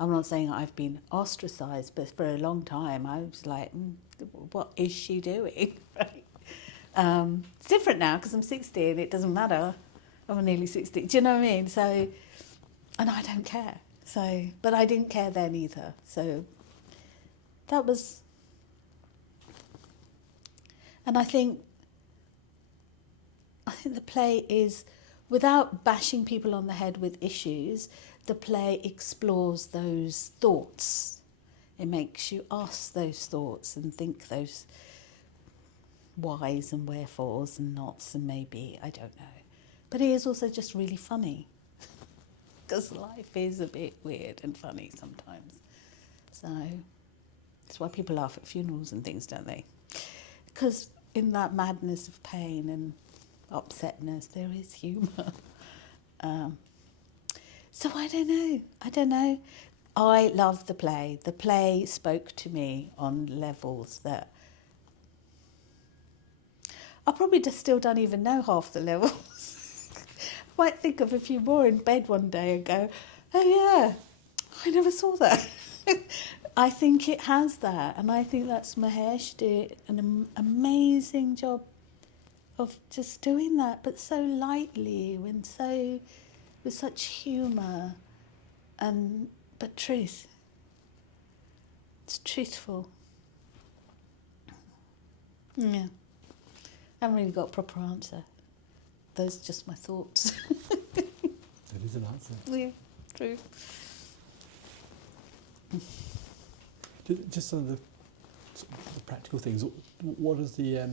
not saying I've been ostracised, but for a long time I was like, what is she doing? Right? It's different now because I'm 60 and it doesn't matter. I'm nearly 60. Do you know what I mean? So, and I don't care. So, but I didn't care then either. So that was, and I think the play is, without bashing people on the head with issues, the play explores those thoughts. It makes you ask those thoughts and think those whys and wherefores and nots and maybe, I don't know. But it is also just really funny, because life is a bit weird and funny sometimes. So that's why people laugh at funerals and things, don't they? Because in that madness of pain and upsetness, there is humour. So I don't know. I love the play. The play spoke to me on levels that I probably just still don't even know half the levels. I might think of a few more in bed one day and go, oh yeah, I never saw that. I think it has that, and I think that's Mahesh did an amazing job of just doing that, but so lightly and so with such humour, but truth. It's truthful. Yeah. I haven't really got a proper answer. Those are just my thoughts. It is an answer. Yeah, true. Just some of the practical things. What does the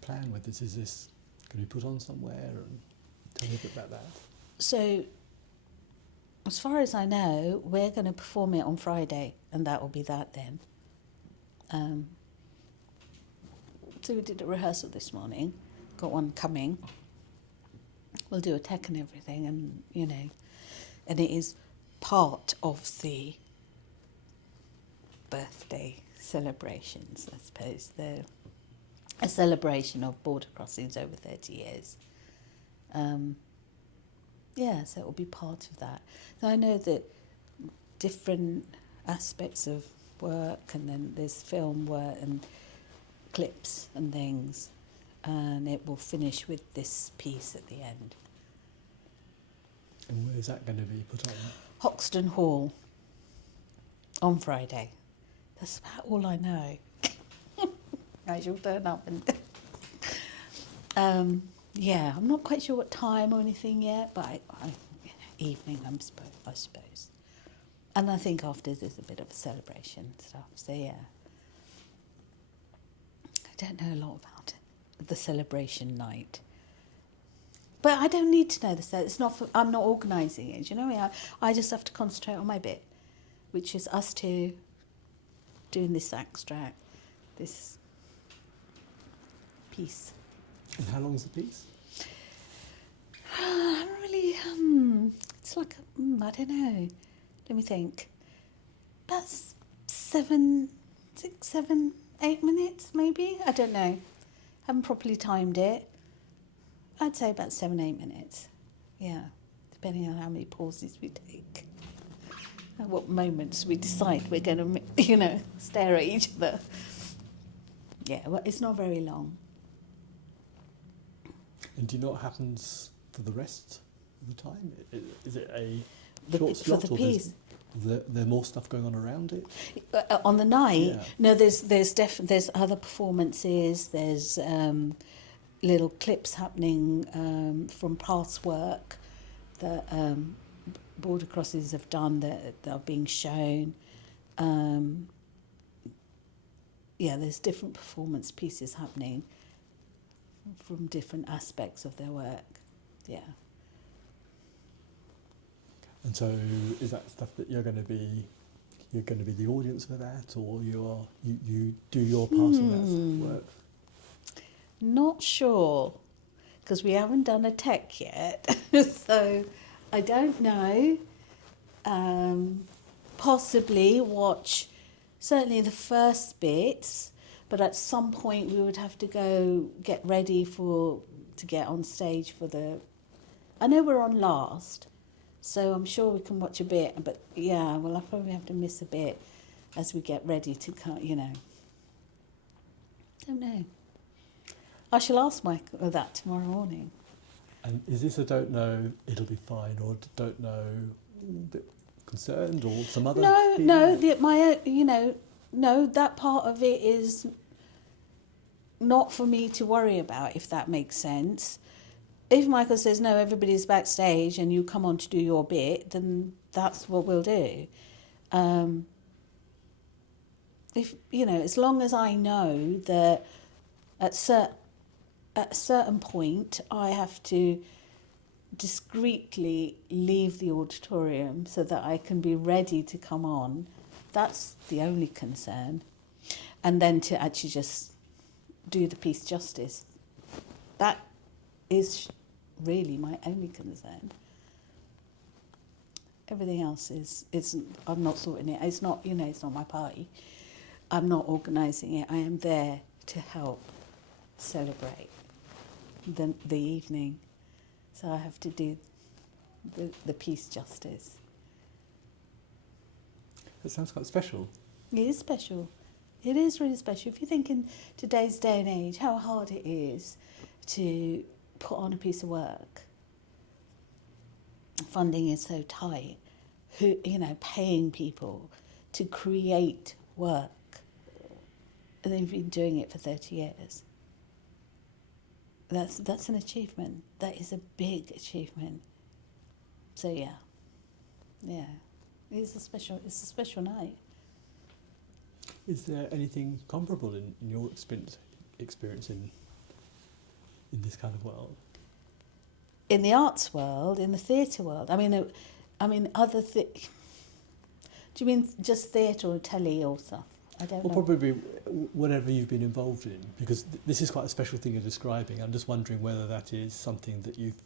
plan with this? Is this going to be put on somewhere? And tell me a bit about that. So, as far as I know, we're going to perform it on Friday, and that will be that then. So we did a rehearsal this morning, got one coming. We'll do a tech and everything, and and it is part of the birthday celebrations, I suppose. They're a celebration of border crossings over 30 years. So it will be part of that. So I know that different aspects of work, and then there's film work and clips and things, and it will finish with this piece at the end. And where is that going to be put on? Hoxton Hall on Friday. That's about all I know. I shall turn up and I'm not quite sure what time or anything yet, but evening, I suppose. And I think after there's a bit of a celebration stuff. So yeah, I don't know a lot about it, the celebration night. But I don't need to know it's not. I'm not organising it. You know, I just have to concentrate on my bit, which is us two doing this extract, this piece. And how long is the piece? Really, it's like, I don't know. Let me think. About 7, 6, 7, 8 minutes, maybe? I don't know. Haven't properly timed it. I'd say about 7, 8 minutes. Yeah, depending on how many pauses we take. At what moments we decide we're going to, stare at each other. Yeah, well, it's not very long. And do you know what happens for the rest of the time? Is it a For short slot, the or piece? there's more stuff going on around it? On the night? Yeah. No, there's other performances. There's little clips happening from past work that border crossings have done that are being shown. There's different performance pieces happening from different aspects of their work. Yeah. And so, is that stuff that you're going to be the audience for that, or you do your part of that work? Not sure, because we haven't done a tech yet, so I don't know. Possibly watch certainly the first bits, but at some point we would have to go get ready to get on stage for the. I know we're on last, so I'm sure we can watch a bit, but yeah, well, I'll probably have to miss a bit as we get ready to cut, Don't know. I shall ask Mike that tomorrow morning. And is this a don't know, it'll be fine, or don't know, a bit concerned, or some other? No. That part of it is not for me to worry about, if that makes sense. If Michael says, no, everybody's backstage and you come on to do your bit, then that's what we'll do. As long as I know that at a certain point I have to discreetly leave the auditorium so that I can be ready to come on, that's the only concern. And then to actually just do the piece justice, that is really my only concern. Everything else is I'm not sorting it. It's not it's not my party. I'm not organising it. I am there to help celebrate the evening. So I have to do the piece justice. That sounds quite special. It is special. It is really special. If you think in today's day and age how hard it is to put on a piece of work, funding is so tight. Paying people to create work, and they've been doing it for 30 years. That's an achievement. That is a big achievement. So yeah, it's a special night. Is there anything comparable in your experience in in this kind of world? In the arts world, in the theatre world, I mean, other do you mean just theatre or telly or stuff? I don't know. Well, probably whatever you've been involved in, because this is quite a special thing you're describing. I'm just wondering whether that is something that you've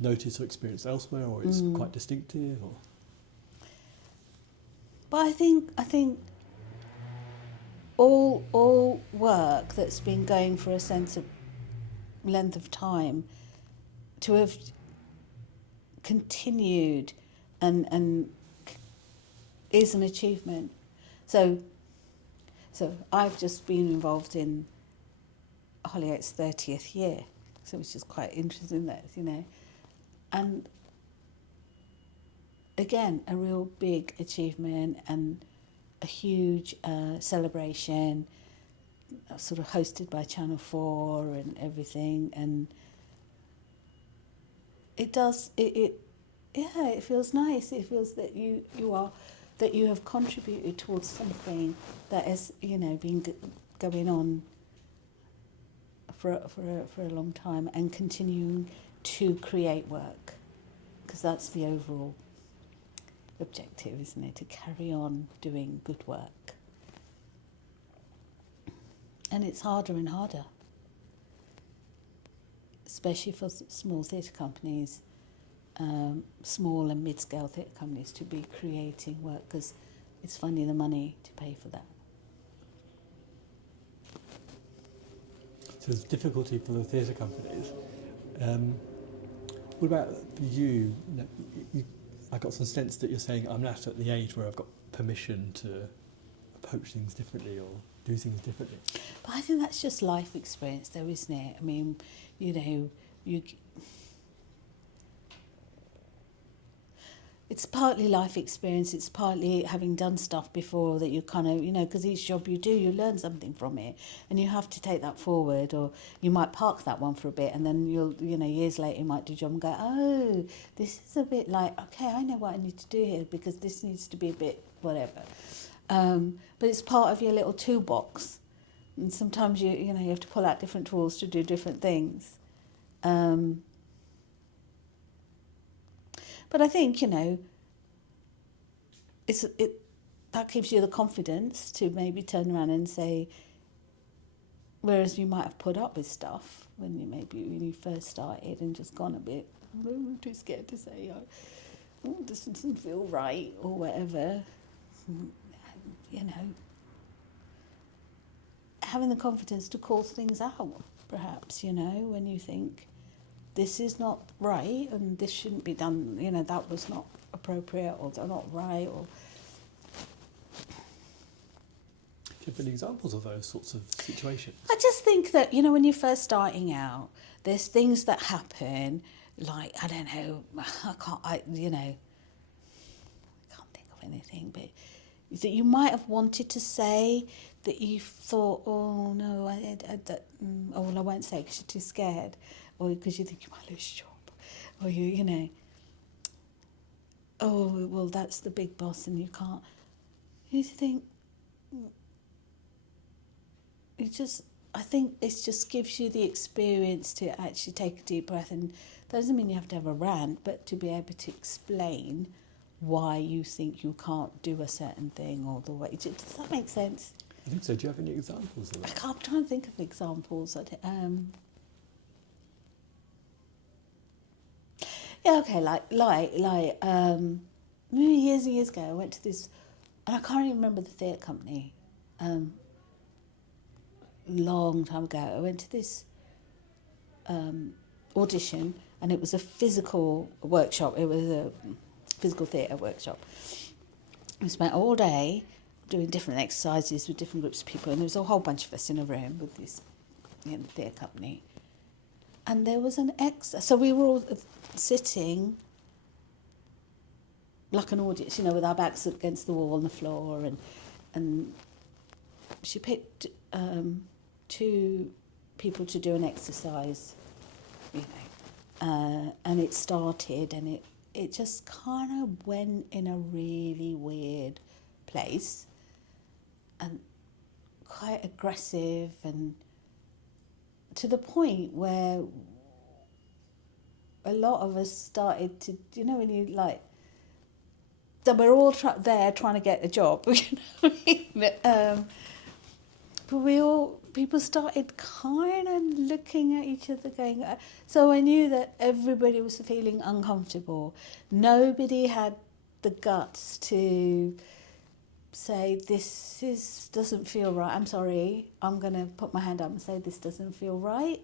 noticed or experienced elsewhere, or it's quite distinctive, or. But I think all work that's been going for a sense of length of time, to have continued and is an achievement. So I've just been involved in Hollyoak's 30th year, so which is quite interesting, that, you know, and again, a real big achievement and a huge celebration, sort of hosted by Channel 4 and everything, and it feels nice. It feels that you have contributed towards something that has, you know, been going on for a long time, and continuing to create work, because that's the overall objective, isn't it? To carry on doing good work. And it's harder and harder, especially for small theatre companies, small and mid-scale theatre companies, to be creating work, because it's finding the money to pay for that. So there's difficulty for the theatre companies. What about for you? I got some sense that you're saying I'm not at the age where I've got permission to approach things differently or do things differently. But I think that's just life experience, though, isn't it? I mean, you know, it's partly life experience, it's partly having done stuff before that you kind of, you know, because each job you do, you learn something from it, and you have to take that forward, or you might park that one for a bit, and then you'll, you know, years later you might do a job and go, oh, this is a bit like, okay, I know what I need to do here, because this needs to be a bit whatever. But it's part of your little toolbox, and sometimes you know, you have to pull out different tools to do different things. But I think, you know, that gives you the confidence to maybe turn around and say, whereas you might have put up with stuff when you first started and just gone a bit, too scared to say, oh, this doesn't feel right or whatever, you know, having the confidence to call things out, perhaps, you know, when you think this is not right and this shouldn't be done, you know, that was not appropriate or they're not right. Or do you have any examples of those sorts of situations? I just think that, you know, when you're first starting out, there's things that happen, like, I don't know, I can't think of anything, but that you might have wanted to say, that you thought, oh no, I won't say because you're too scared, or because you think you might lose your job, or you know, oh well, that's the big boss and you can't. You think, I think it just gives you the experience to actually take a deep breath, and that doesn't mean you have to have a rant, but to be able to explain why you think you can't do a certain thing, or the way. Does that make sense? I think so. Do you have any examples of that? I'm trying to think of examples. Yeah, okay, like years and years ago, I went to this, and I can't even remember the theatre company. Long time ago, I went to this audition, and it was a physical workshop. It was a physical theatre workshop. We spent all day doing different exercises with different groups of people, and there was a whole bunch of us in a room with this, you know, theatre company. And there was an so we were all sitting like an audience, you know, with our backs against the wall on the floor, and she picked 2 people to do an exercise, you know, and it started, and it just kind of went in a really weird place, and quite aggressive, and to the point where a lot of us started to, you know, when you like, that we're all there trying to get a job, you know what I mean? But people started kind of looking at each other going, so I knew that everybody was feeling uncomfortable. Nobody had the guts to say, doesn't feel right. I'm sorry, I'm going to put my hand up and say this doesn't feel right.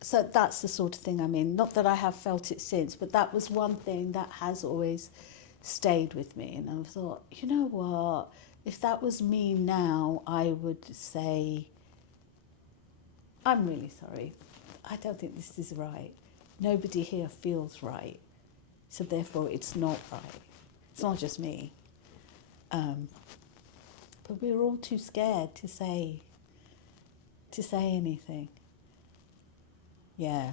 So that's the sort of thing I mean. Not that I have felt it since, but that was one thing that has always stayed with me. And I thought, you know what? If that was me now, I would say, I'm really sorry. I don't think this is right. Nobody here feels right. So therefore, it's not right. It's not just me. But we were all too scared to say anything. Yeah.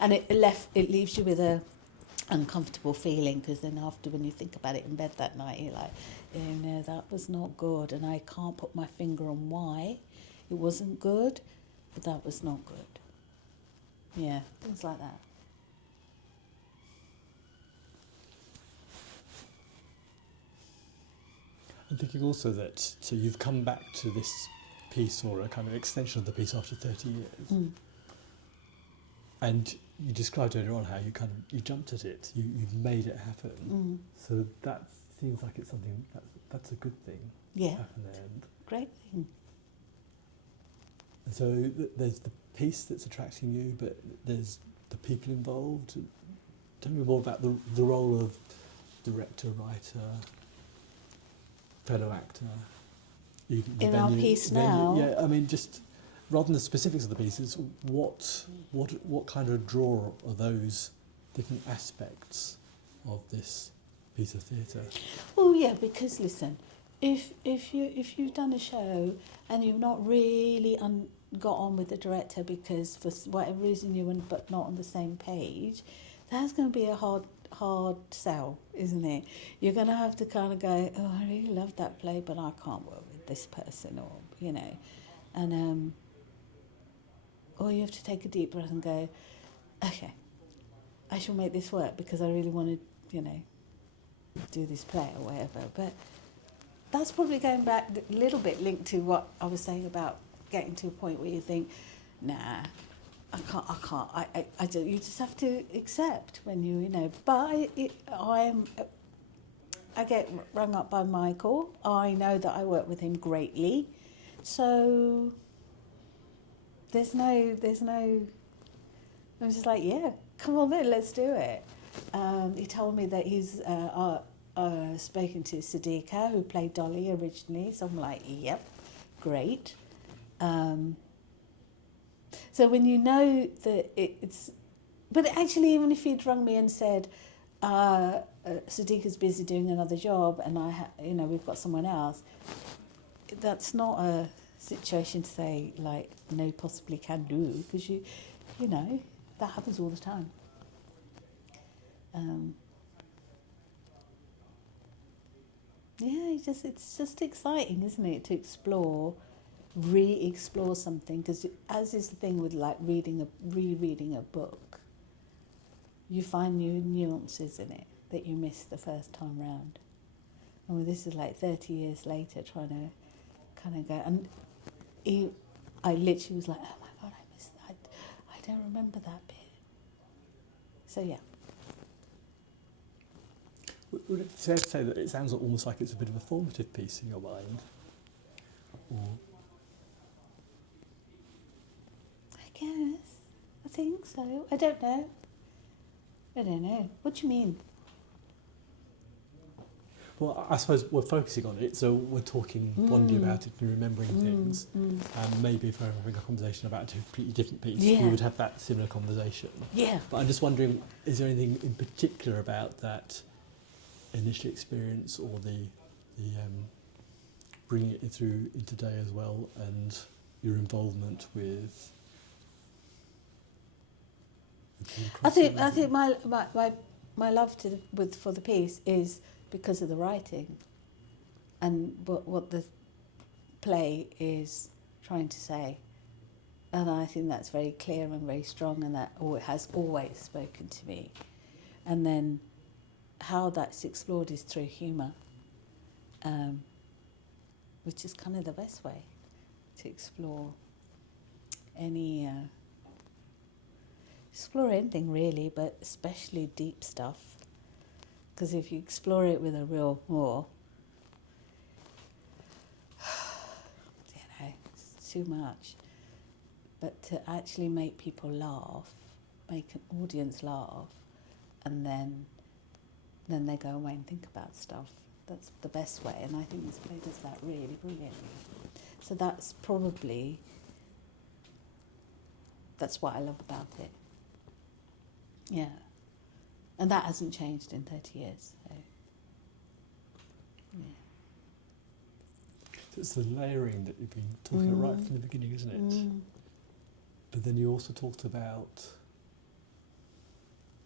And it leaves you with a uncomfortable feeling, because then after, when you think about it in bed that night, you're like, you know, that was not good, and I can't put my finger on why it wasn't good, but that was not good. Yeah, things like that. I'm thinking also that, so you've come back to this piece, or a kind of extension of the piece, after 30 years. And you described earlier on how you jumped at it, you've made it happen. So that seems like it's something that's a good thing. Yeah. Happen there. Great thing. And so there's the piece that's attracting you, but there's the people involved. Tell me more about the role of director, writer, fellow actor. In our piece now? Yeah, I mean, just rather than the specifics of the pieces, what kind of draw are those different aspects of this piece of theatre? Well, yeah, because listen, if you've done a show and you've not really got on with the director because for whatever reason you were but not on the same page, that's going to be a hard sell, isn't it? You're going to have to kind of go, oh, I really love that play, but I can't work with this person, or you know, and or you have to take a deep breath and go, okay, I shall make this work because I really want to, you know, do this play or whatever. But that's probably going back a little bit linked to what I was saying about getting to a point where you think, nah, I can't. I don't. You just have to accept when you know. But I get rung up by Michael. I know that I work with him greatly, so there's no. I'm just like, yeah, come on then, let's do it. He told me that he's spoken to Sadiqa, who played Dolly originally. So I'm like, yep, great. So when you know that it's... But actually, even if he'd rung me and said, Sadiqa's busy doing another job and we've got someone else, that's not a situation to say, like, no possibly can do, because you know, that happens all the time. Yeah, it's just exciting, isn't it, to re-explore something, because as is the thing with like rereading a book, you find new nuances in it that you missed the first time round. And this is like 30 years later, trying to kind of go, and I literally was like, oh my God, I missed that. I don't remember that bit. So yeah. Would it be fair to say that it sounds almost like it's a bit of a formative piece in your mind? Or I guess. I think so. I don't know. What do you mean? Well, I suppose we're focusing on it, so we're talking fondly about it and remembering things. And maybe if we're having a conversation about a completely different piece, we would have that similar conversation. Yeah. But I'm just wondering, is there anything in particular about that initial experience, or the bringing it through into today as well, and your involvement with... I think my love for the piece is because of the writing, and what the play is trying to say. And I think that's very clear and very strong, and that has always spoken to me. And then how that's explored is through humour, which is kind of the best way to explore anything really, but especially deep stuff. Because if you explore it with a real more, it's too much. But to actually make people laugh, make an audience laugh, and then they go away and think about stuff. That's the best way, and I think this play does that really brilliantly. So that's what I love about it. Yeah. And that hasn't changed in 30 years. So, yeah. So it's the layering that you've been talking about right from the beginning, isn't it? Mm. But then you also talked about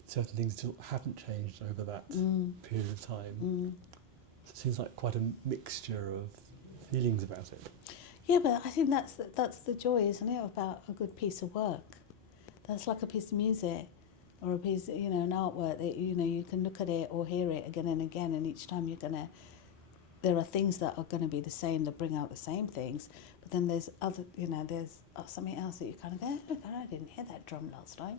certain things that haven't changed over that period of time. So it seems like quite a mixture of feelings about it. Yeah, but I think that's the joy, isn't it, about a good piece of work. That's like a piece of music or a piece, an artwork that, you can look at it or hear it again and again, and each time there are things that are going to be the same, that bring out the same things, but then there's other, there's something else that you kind of go, oh, God, I didn't hear that drum last time.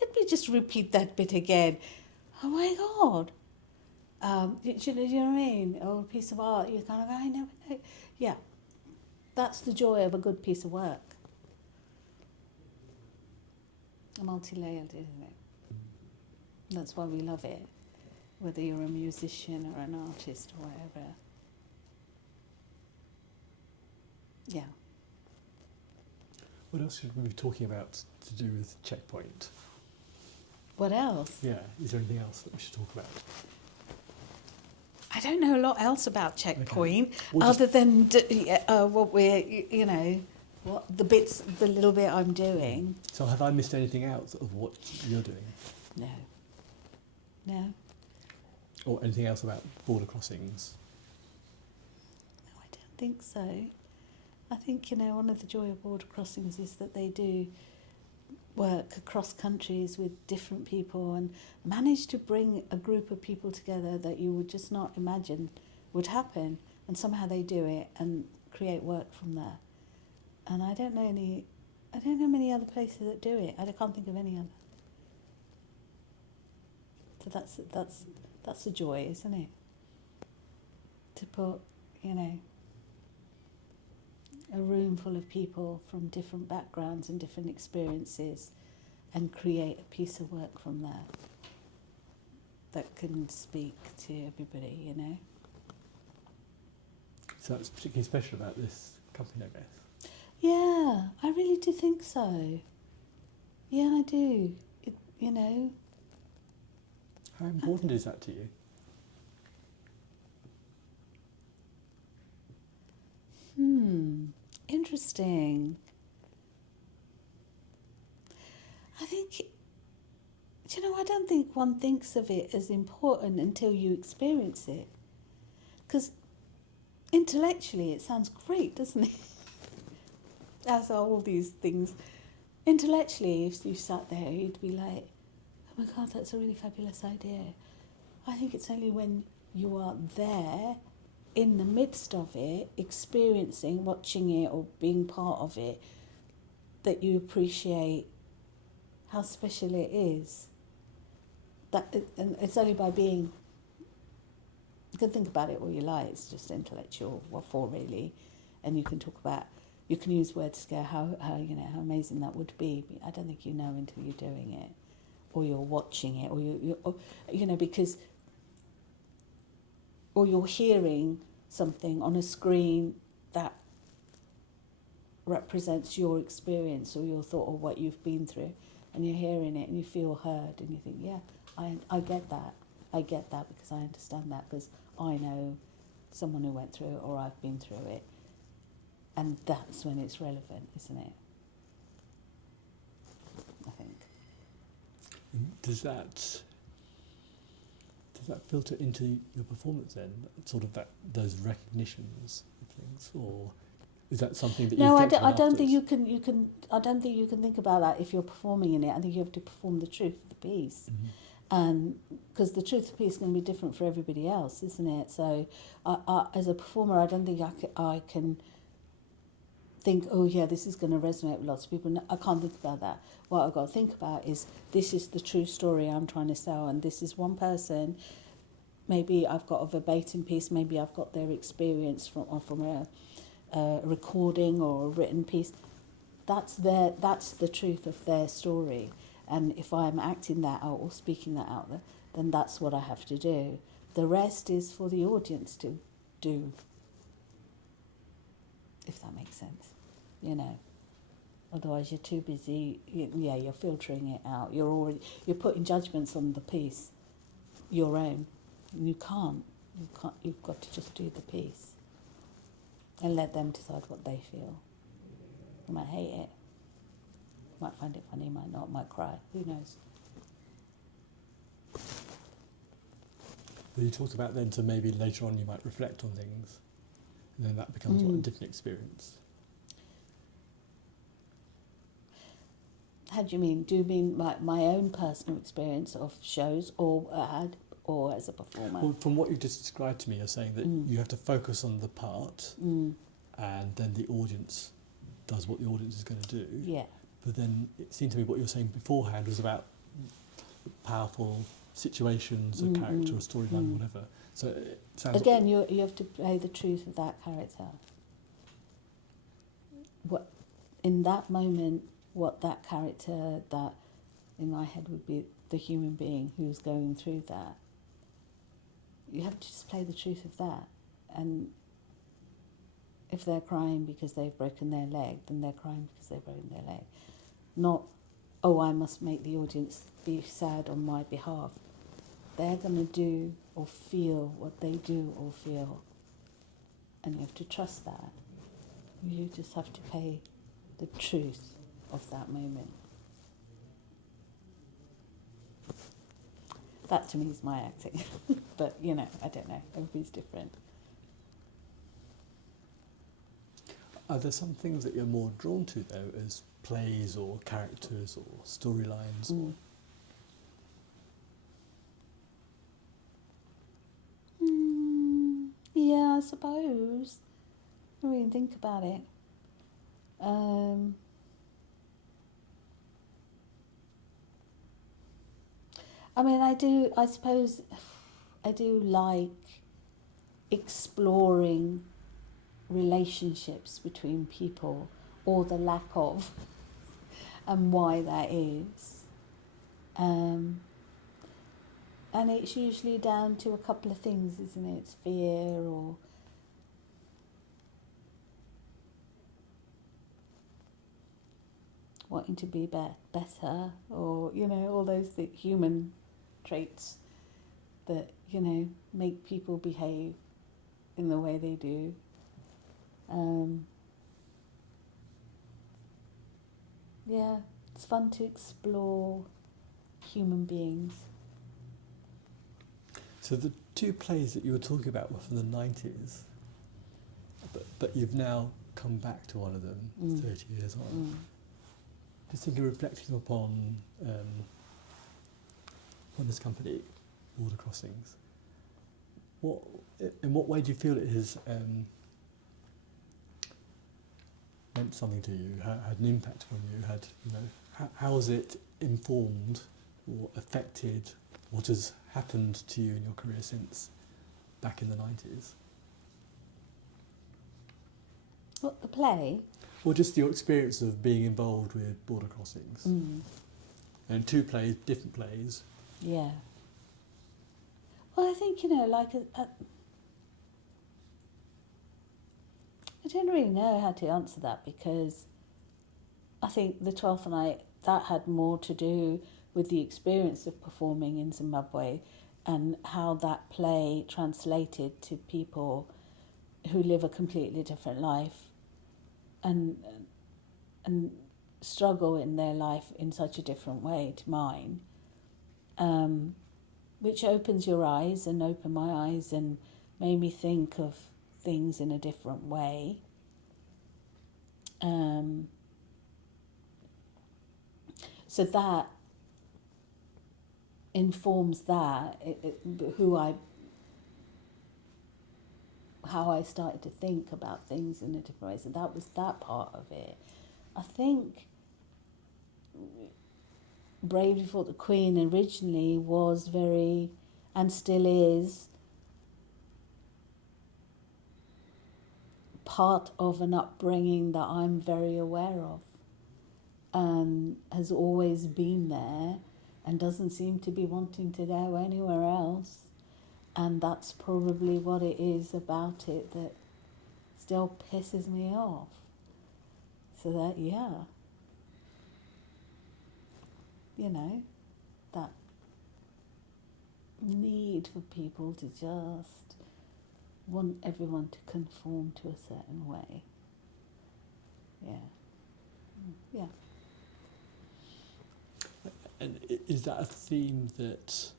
Let me just repeat that bit again. Oh my God. Do you know what I mean? Or a piece of art, you kind of go, I never know. Yeah, that's the joy of a good piece of work. Multi-layered, isn't it? That's why we love it, whether you're a musician or an artist or whatever. Yeah. What else should we be talking about to do with Checkpoint? What else? Yeah, is there anything else that we should talk about? I don't know a lot else about Checkpoint, Okay. other than what we're, the little bit I'm doing. So have I missed anything out of what you're doing? No. Or anything else about border crossings? No, I don't think so. I think, one of the joy of border crossings is that they do work across countries with different people and manage to bring a group of people together that you would just not imagine would happen, and somehow they do it and create work from there. And I don't know many other places that do it. I can't think of any other. So that's the joy, isn't it? To put, a room full of people from different backgrounds and different experiences and create a piece of work from there that can speak to everybody, So that's particularly special about this company, I guess. Yeah, I really do think so. Yeah, I do. How important is that to you? Interesting. I think, I don't think one thinks of it as important until you experience it. Because intellectually it sounds great, doesn't it? As are all these things. Intellectually, if you sat there, you'd be like, oh my God, that's a really fabulous idea. I think it's only when you are there, in the midst of it, experiencing, watching it or being part of it, that you appreciate how special it is. And it's only by being, you can think about it all you like, it's just intellectual, what for really, and you can use words to go, how amazing that would be. I don't think you know until you're doing it, or you're watching it, or you're hearing something on a screen that represents your experience or your thought or what you've been through, and you're hearing it and you feel heard and you think, yeah, I get that. I get that because I understand that because I know someone who went through it or I've been through it. And that's when it's relevant, isn't it? I think. Does that filter into your performance then? Sort of those recognitions of things, or Is that something that No, you I think don't, I don't think afterwards? you can. I don't think you can think about that if you're performing in it. I think you have to perform the truth of the piece, and because the truth of the piece is going to be different for everybody else, isn't it? So, as a performer, I don't think I can think, oh yeah, this is going to resonate with lots of people. No, I can't think about that. What I've got to think about is this is the true story I'm trying to sell, and this is one person. Maybe I've got a verbatim piece. Maybe I've got their experience from a recording or a written piece. That's the truth of their story, and if I'm acting that out or speaking that out, then that's what I have to do. The rest is for the audience to do, if that makes sense, you know. Otherwise, you're too busy. You're filtering it out. You're putting judgments on the piece, your own. And you can't. You've got to just do the piece, and let them decide what they feel. You might hate it, might find it funny, might not, might cry. Who knows? Well, you talked about then to maybe later on you might reflect on things, and then that becomes what, a different experience. How do you mean? Do you mean my own personal experience of shows, or as a performer? Well, from what you've just described to me, you're saying that you have to focus on the part, and then the audience does what the audience is going to do. Yeah. But then it seemed to me what you were saying beforehand was about powerful situations, a character, a storyline, whatever. So it sounds Again, you have to play the truth of that character. What in that moment, what that character, that in my head would be the human being who's going through that. You have to just play the truth of that. And if they're crying because they've broken their leg, then they're crying because they've broken their leg. Not, oh, I must make the audience be sad on my behalf. They're going to do or feel what they do or feel. And you have to trust that. You just have to play the truth of that moment. That to me is my acting. But, you know, I don't know. Everybody's different. Are there some things that you're more drawn to, though, as plays or characters or storylines? Or Yeah, I suppose. I don't really think about it. I mean, I suppose I do like exploring relationships between people, or the lack of, and why that is. And it's usually down to a couple of things, isn't it? It's fear, or wanting to be better, or, you know, all those human traits that, you know, make people behave in the way they do. Yeah, it's fun to explore human beings. so the two plays that you were talking about were from the 90s, but you've now come back to one of them 30 years on. Just thinking, reflecting upon this company, Border Crossings, in what way do you feel it has meant something to you, had an impact on you, how has it informed or affected what has happened to you in your career since back in the 90s? What, the play? Or just your experience of being involved with Border Crossings. And two plays, different plays. Yeah. Well, I think, you know, like, I don't really know how to answer that, because I think the 12th Night, that had more to do with the experience of performing in Zimbabwe and how that play translated to people who live a completely different life and struggle in their life in such a different way to mine, which opens your eyes and opened my eyes and made me think of things in a different way. So that informs that how I started to think about things in a different way. So that was that part of it. I think Bravely Fought the Queen originally was very, and still is, part of an upbringing that I'm very aware of, and has always been there and doesn't seem to be wanting to go anywhere else. And that's probably what it is about it that still pisses me off. So that, yeah, you know, that need for people to just want everyone to conform to a certain way. Yeah. And is that a theme that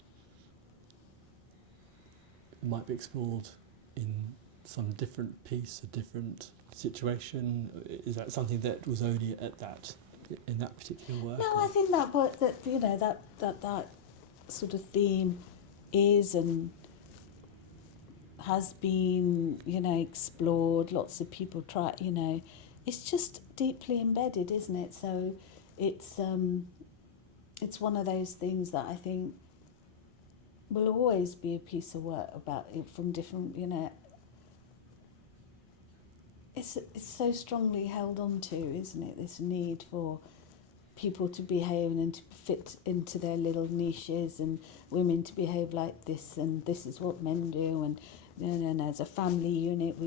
might be explored in some different piece, a different situation? Is that something that was only in that particular work? No, I think that sort of theme is and has been, explored. Lots of people try, it's just deeply embedded, isn't it? So it's one of those things that I think will always be a piece of work about it from different, it's so strongly held on to, isn't it? This need for people to behave and to fit into their little niches, and women to behave like this, and this is what men do, and as a family unit,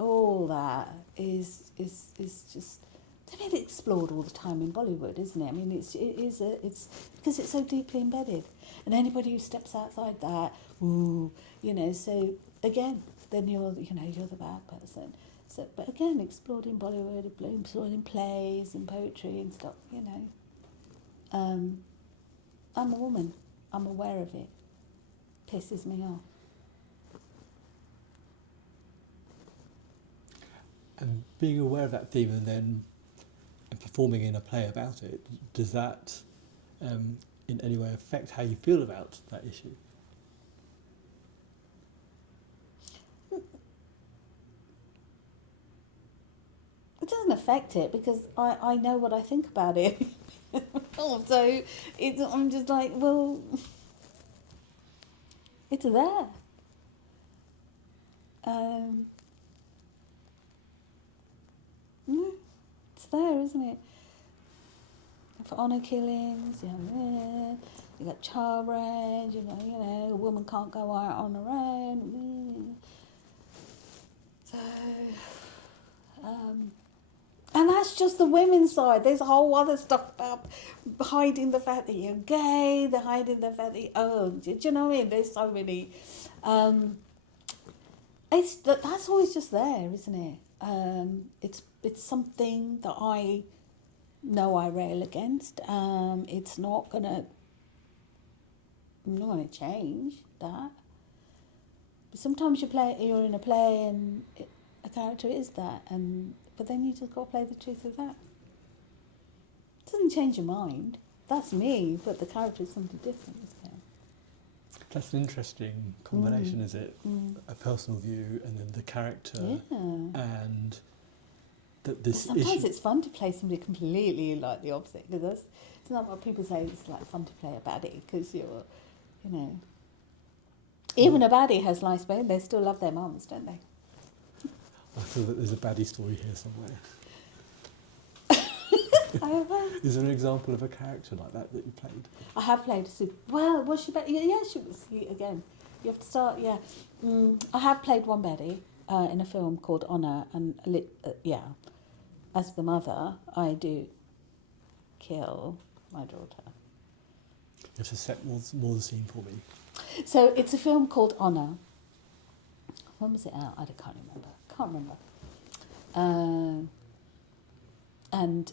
all that is just, I mean, it's explored all the time in Bollywood, isn't it? I mean, it's because it's so deeply embedded, and anybody who steps outside that, so again, then you're the bad person. So, but again, explored in Bollywood, explored in plays and poetry and stuff. I'm a woman. I'm aware of it. Pisses me off. And being aware of that theme and then performing in a play about it, does that in any way affect how you feel about that issue? It doesn't affect it because I know what I think about it. So I'm just like, well, it's there. It's there, isn't it? For honour killings, you got child rape, a woman can't go out on her own. So, and that's just the women's side. There's a whole other stuff about hiding the fact that you're gay, the hiding the fact that do you know what I mean? There's so many. That's always just there, isn't it? It's something that I know I rail against. It's not gonna. I'm not gonna change that. But sometimes you're in a play and a character is that, but then you just got to play the truth of that. It doesn't change your mind. That's me, but the character is something different, isn't it? That's an interesting combination, is it? A personal view and then the character, and this sometimes issue. it's fun to play somebody completely like the opposite, because it's not what people say. It's like fun to play a baddie because you're, even a baddie has life, but they still love their mums, don't they? I feel that there's a baddie story here somewhere. Is there an example of a character like that you played? I have played a super. Well, was she baddie? Yeah, she was. Again, you have to start. Yeah, I have played one baddie in a film called Honour, and as the mother, I do kill my daughter. You have to set more the scene for me. So it's a film called Honour. When was it out? I can't remember. And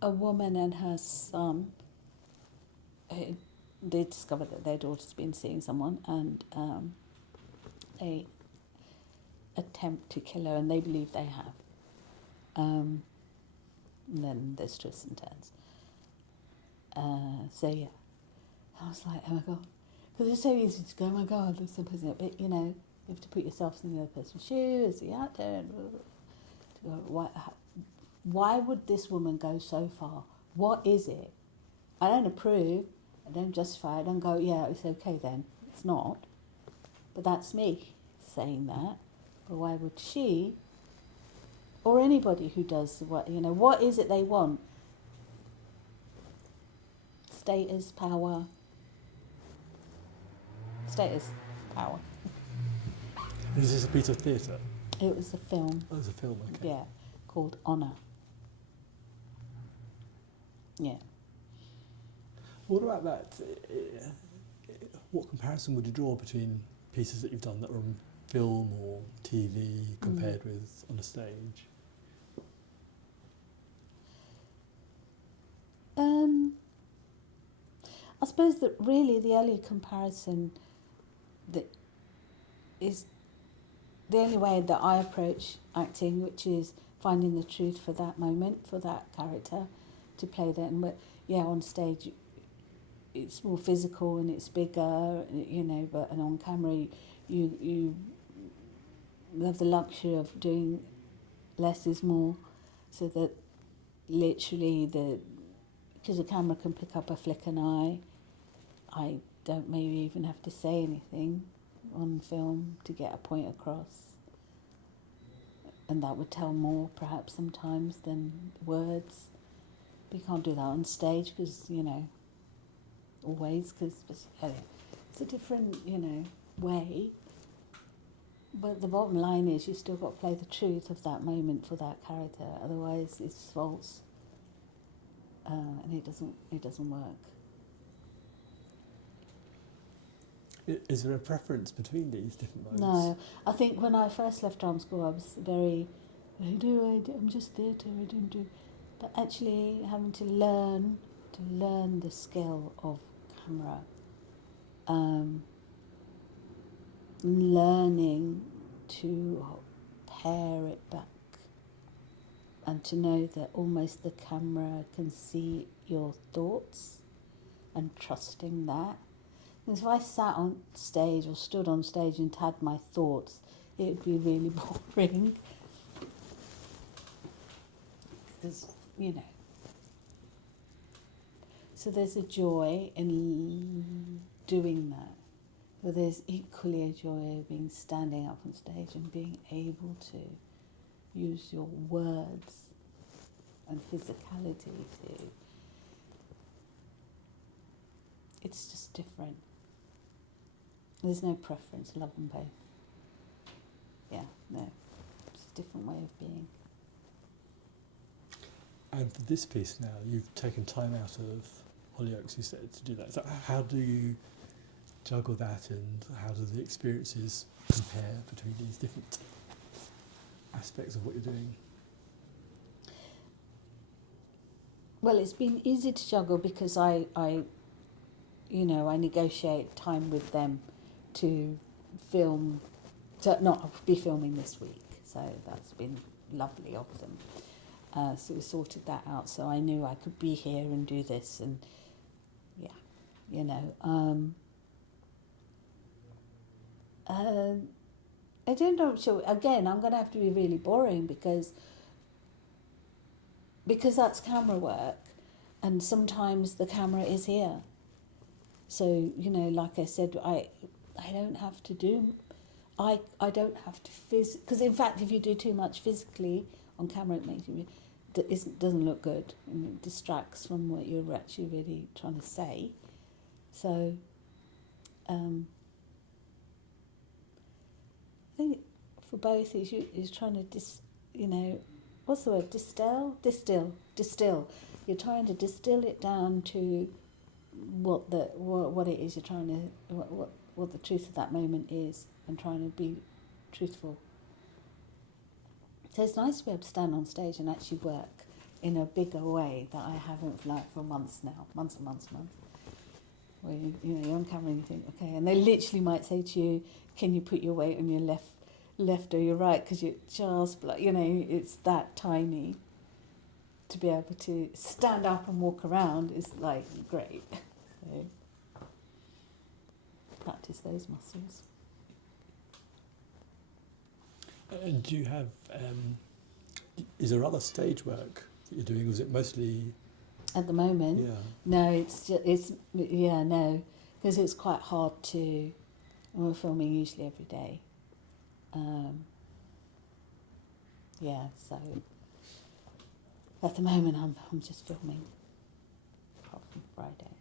a woman and her son, they discovered that their daughter's been seeing someone, and attempt to kill her, and they believe they have. And then there's twists and turns. So yeah, I was like, oh my God. Because it's so easy to go, oh my God, there's some person. But, you know, you have to put yourself in the other person's shoes, the actor, and to go, why would this woman go so far? What is it? I don't approve, I don't justify, I don't go, yeah, it's okay then. It's not. But that's me saying that. But why would she, or anybody who does what, you know, what is it they want? Status, power. Status, power. Is this a piece of theatre? It was a film. Oh, it's a film, okay. Yeah, called Honour. Yeah. What about that? What comparison would you draw between pieces that you've done that were on film or TV compared with on a stage? I suppose that really the only comparison that is the only way that I approach acting, which is finding the truth for that moment, for that character, to play that. But yeah, on stage, it's more physical and it's bigger, you know. But and on camera, you have the luxury of doing less is more, so that literally because the camera can pick up a flick an eye, I don't maybe even have to say anything on film to get a point across. And that would tell more perhaps sometimes than words. But you can't do that on stage because, you know, always, because it's a different, you know, way. But the bottom line is you still got to play the truth of that moment for that character, otherwise it's false. And it doesn't work. Is there a preference between these different modes? No, I think when I first left drama school, I was very, I'm just theatre, I don't do. But actually having to learn the skill of camera, learning to pare it back, and to know that almost the camera can see your thoughts, and trusting that. Because if I sat on stage or stood on stage and had my thoughts, it would be really boring. Because, you know. So there's a joy in doing that. But there's equally a joy of being standing up on stage and being able to use your words and physicality to. It's just different. There's no preference, love them both. Yeah, no. It's a different way of being. And for this piece now, you've taken time out of Hollyoaks, you said, to do that. So how do you juggle that, and how do the experiences compare between these different aspects of what you're doing? Well, it's been easy to juggle because I negotiate time with them to film, to not be filming this week. So that's been lovely of them. So we sorted that out. So I knew I could be here and do this, and yeah, you know. I don't know. So again, I'm going to have to be really boring because that's camera work, and sometimes the camera is here. So, you know, like I said, I don't have to do, I don't have to because in fact, if you do too much physically on camera, it makes you, doesn't look good, and it distracts from what you're actually really trying to say. So, I think for both is trying to what's the word? Distill. You're trying to distill it down to what it is you're trying to, what the truth of that moment is, and trying to be truthful. So it's nice to be able to stand on stage and actually work in a bigger way that I haven't for months now, months. Where you're on camera and you think, okay, and they literally might say to you, can you put your weight on your left or your right because you're just like, you know, it's that tiny. To be able to stand up and walk around is like great. So practice those muscles. And do you have, is there other stage work that you're doing, or is it mostly? At the moment, Yeah. no, no, because it's quite hard to. We're filming usually every day. So at the moment I'm just filming, apart from Friday.